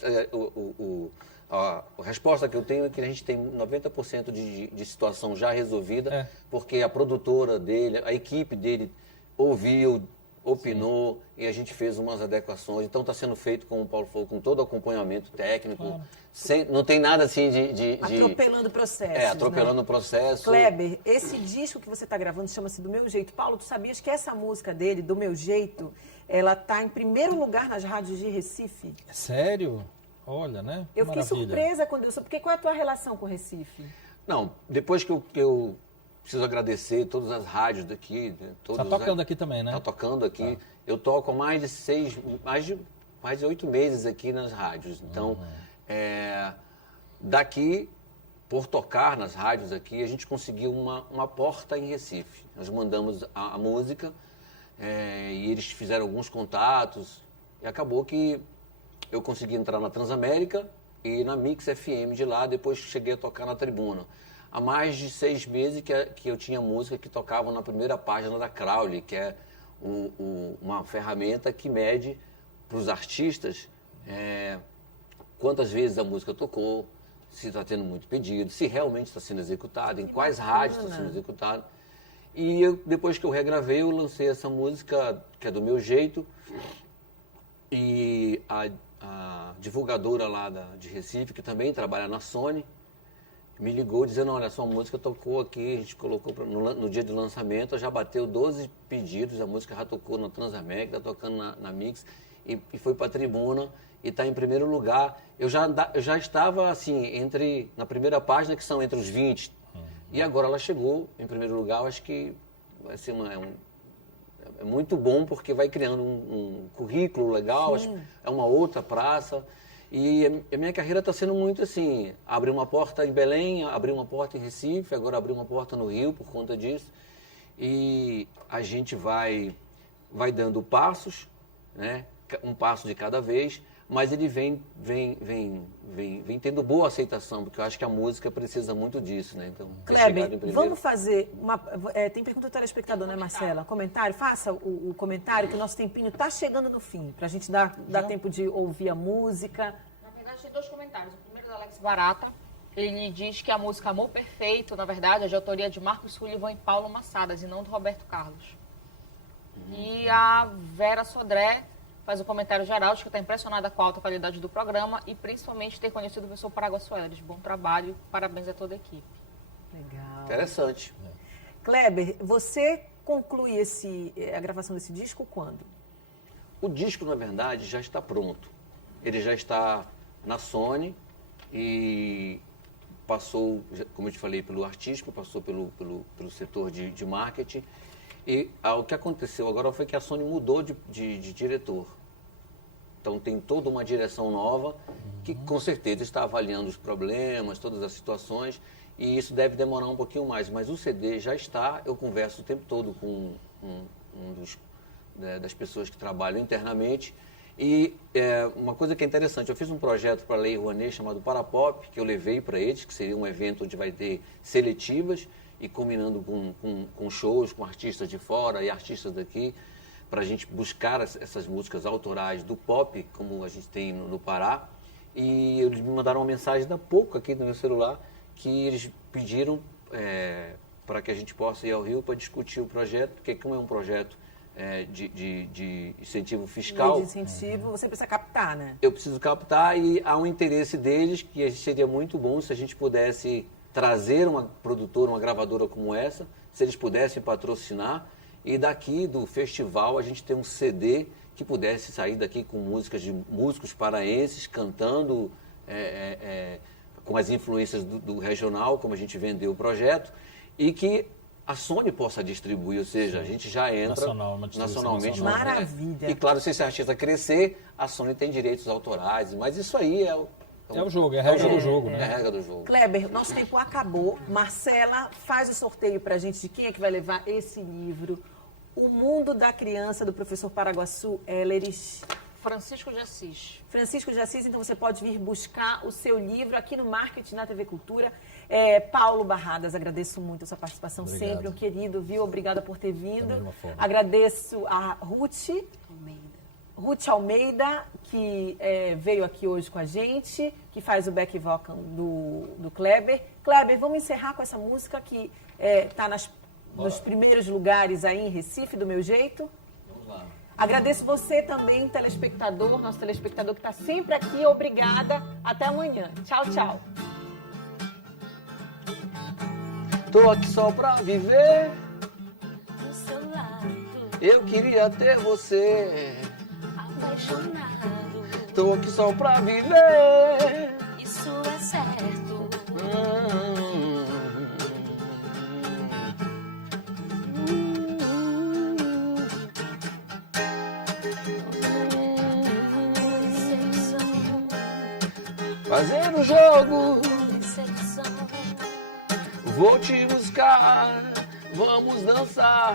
a resposta que eu tenho é que a gente tem 90% de situação já resolvida, porque a produtora dele, a equipe dele ouviu, opinou. Sim. E a gente fez umas adequações. Então está sendo feito, como o Paulo falou, com todo o acompanhamento técnico. Claro. Não tem nada assim de atropelando o processo. Atropelando o processo. Kleber, esse disco que você está gravando chama-se Do Meu Jeito. Paulo, tu sabias que essa música dele, Do Meu Jeito, ela está em primeiro lugar nas rádios de Recife? Sério? Olha, né? Eu fiquei surpresa quando eu soube. Porque qual é a tua relação com o Recife? Não, depois que eu preciso agradecer todas as rádios daqui. Está tocando aqui também, né? Está tocando aqui. Eu toco há mais de 8 meses aqui nas rádios. Então, daqui, por tocar nas rádios aqui, a gente conseguiu uma porta em Recife. Nós mandamos a música e eles fizeram alguns contatos e acabou que eu consegui entrar na Transamérica e na Mix FM de lá, depois cheguei a tocar na Tribuna. Há mais de 6 meses que eu tinha música que tocava na primeira página da Crowley, que é uma ferramenta que mede para os artistas quantas vezes a música tocou, se está tendo muito pedido, se realmente está sendo executado, em quais rádios está sendo executado. E depois que eu regravei, eu lancei essa música, que é Do Meu Jeito, e a divulgadora lá de Recife, que também trabalha na Sony, me ligou dizendo, olha, sua música tocou aqui, a gente colocou no dia de lançamento, já bateu 12 pedidos, a música já tocou na Transamérica, está tocando na Mix, e foi para a Tribuna, e está em primeiro lugar. Eu já estava, assim, na primeira página, que são entre os 20, e agora ela chegou em primeiro lugar. Eu acho que vai ser é muito bom, porque vai criando um currículo legal, acho, é uma outra praça. E a minha carreira está sendo muito assim, abri uma porta em Belém, abri uma porta em Recife, agora abri uma porta no Rio por conta disso. E a gente vai dando passos, né? Um passo de cada vez, mas ele vem tendo boa aceitação, porque eu acho que a música precisa muito disso, né? Então, Kleber, vamos fazer tem pergunta do telespectador, né, Marcela? Comentário? Faça o comentário, que o nosso tempinho está chegando no fim, para a gente dar tempo de ouvir a música. Na verdade, tem 2 comentários. O primeiro é do Alex Barata. Ele diz que a música Amor Perfeito, na verdade, é de autoria de Marcos Sullivan e Paulo Massadas, e não do Roberto Carlos. E a Vera Sodré faz um comentário geral de que está impressionada com a alta qualidade do programa e principalmente ter conhecido o professor Paraguaçu Elleres. Bom trabalho, parabéns a toda a equipe. Legal. Interessante. Kleber, você conclui a gravação desse disco quando? O disco, na verdade, já está pronto. Ele já está na Sony e passou, como eu te falei, pelo artístico, passou pelo setor de marketing. E o que aconteceu agora foi que a Sony mudou de diretor. Então tem toda uma direção nova que com certeza está avaliando os problemas, todas as situações, e isso deve demorar um pouquinho mais. Mas o CD já está, eu converso o tempo todo com das pessoas que trabalham internamente. E uma coisa que é interessante, eu fiz um projeto para a Lei Rouanet chamado Parapop, que eu levei para eles, que seria um evento onde vai ter seletivas, e combinando com shows, com artistas de fora e artistas daqui, para a gente buscar essas músicas autorais do pop, como a gente tem no Pará. E eles me mandaram uma mensagem da pouco aqui no meu celular, que eles pediram para que a gente possa ir ao Rio para discutir o projeto, porque como é um projeto de incentivo fiscal... De incentivo, você precisa captar, né? Eu preciso captar e há um interesse deles que seria muito bom se a gente pudesse trazer uma produtora, uma gravadora como essa, se eles pudessem patrocinar, e daqui do festival a gente ter um CD que pudesse sair daqui com músicas de músicos paraenses cantando com as influências do regional, como a gente vendeu o projeto, e que a Sony possa distribuir, ou seja, a gente já entra nacionalmente. Maravilha. E claro, se esse artista crescer, a Sony tem direitos autorais, mas isso aí é o jogo, é a regra do jogo, né? É a regra do jogo. Kleber, nosso tempo acabou. Marcela, faz o sorteio pra gente de quem é que vai levar esse livro. O Mundo da Criança, do professor Paraguaçu Elleres. Francisco de Assis. Francisco de Assis, então você pode vir buscar o seu livro aqui no Marketing na TV Cultura. Paulo Barradas, agradeço muito a sua participação. Obrigado. Sempre, um querido, viu? Obrigada por ter vindo. Da mesma forma. Agradeço a Ruth Almeida, que veio aqui hoje com a gente, que faz o back vocal do Kleber. Kleber, vamos encerrar com essa música que está nos primeiros lugares aí em Recife, do meu jeito. Vamos lá. Agradeço você também, telespectador, nosso telespectador que está sempre aqui. Obrigada. Até amanhã. Tchau, tchau. Tô aqui só pra viver, Do seu lado, eu queria ter você. apaixonado, Tô aqui só pra viver. isso é certo. Decepção, Fazendo jogo, decepção. vou te buscar, vamos dançar.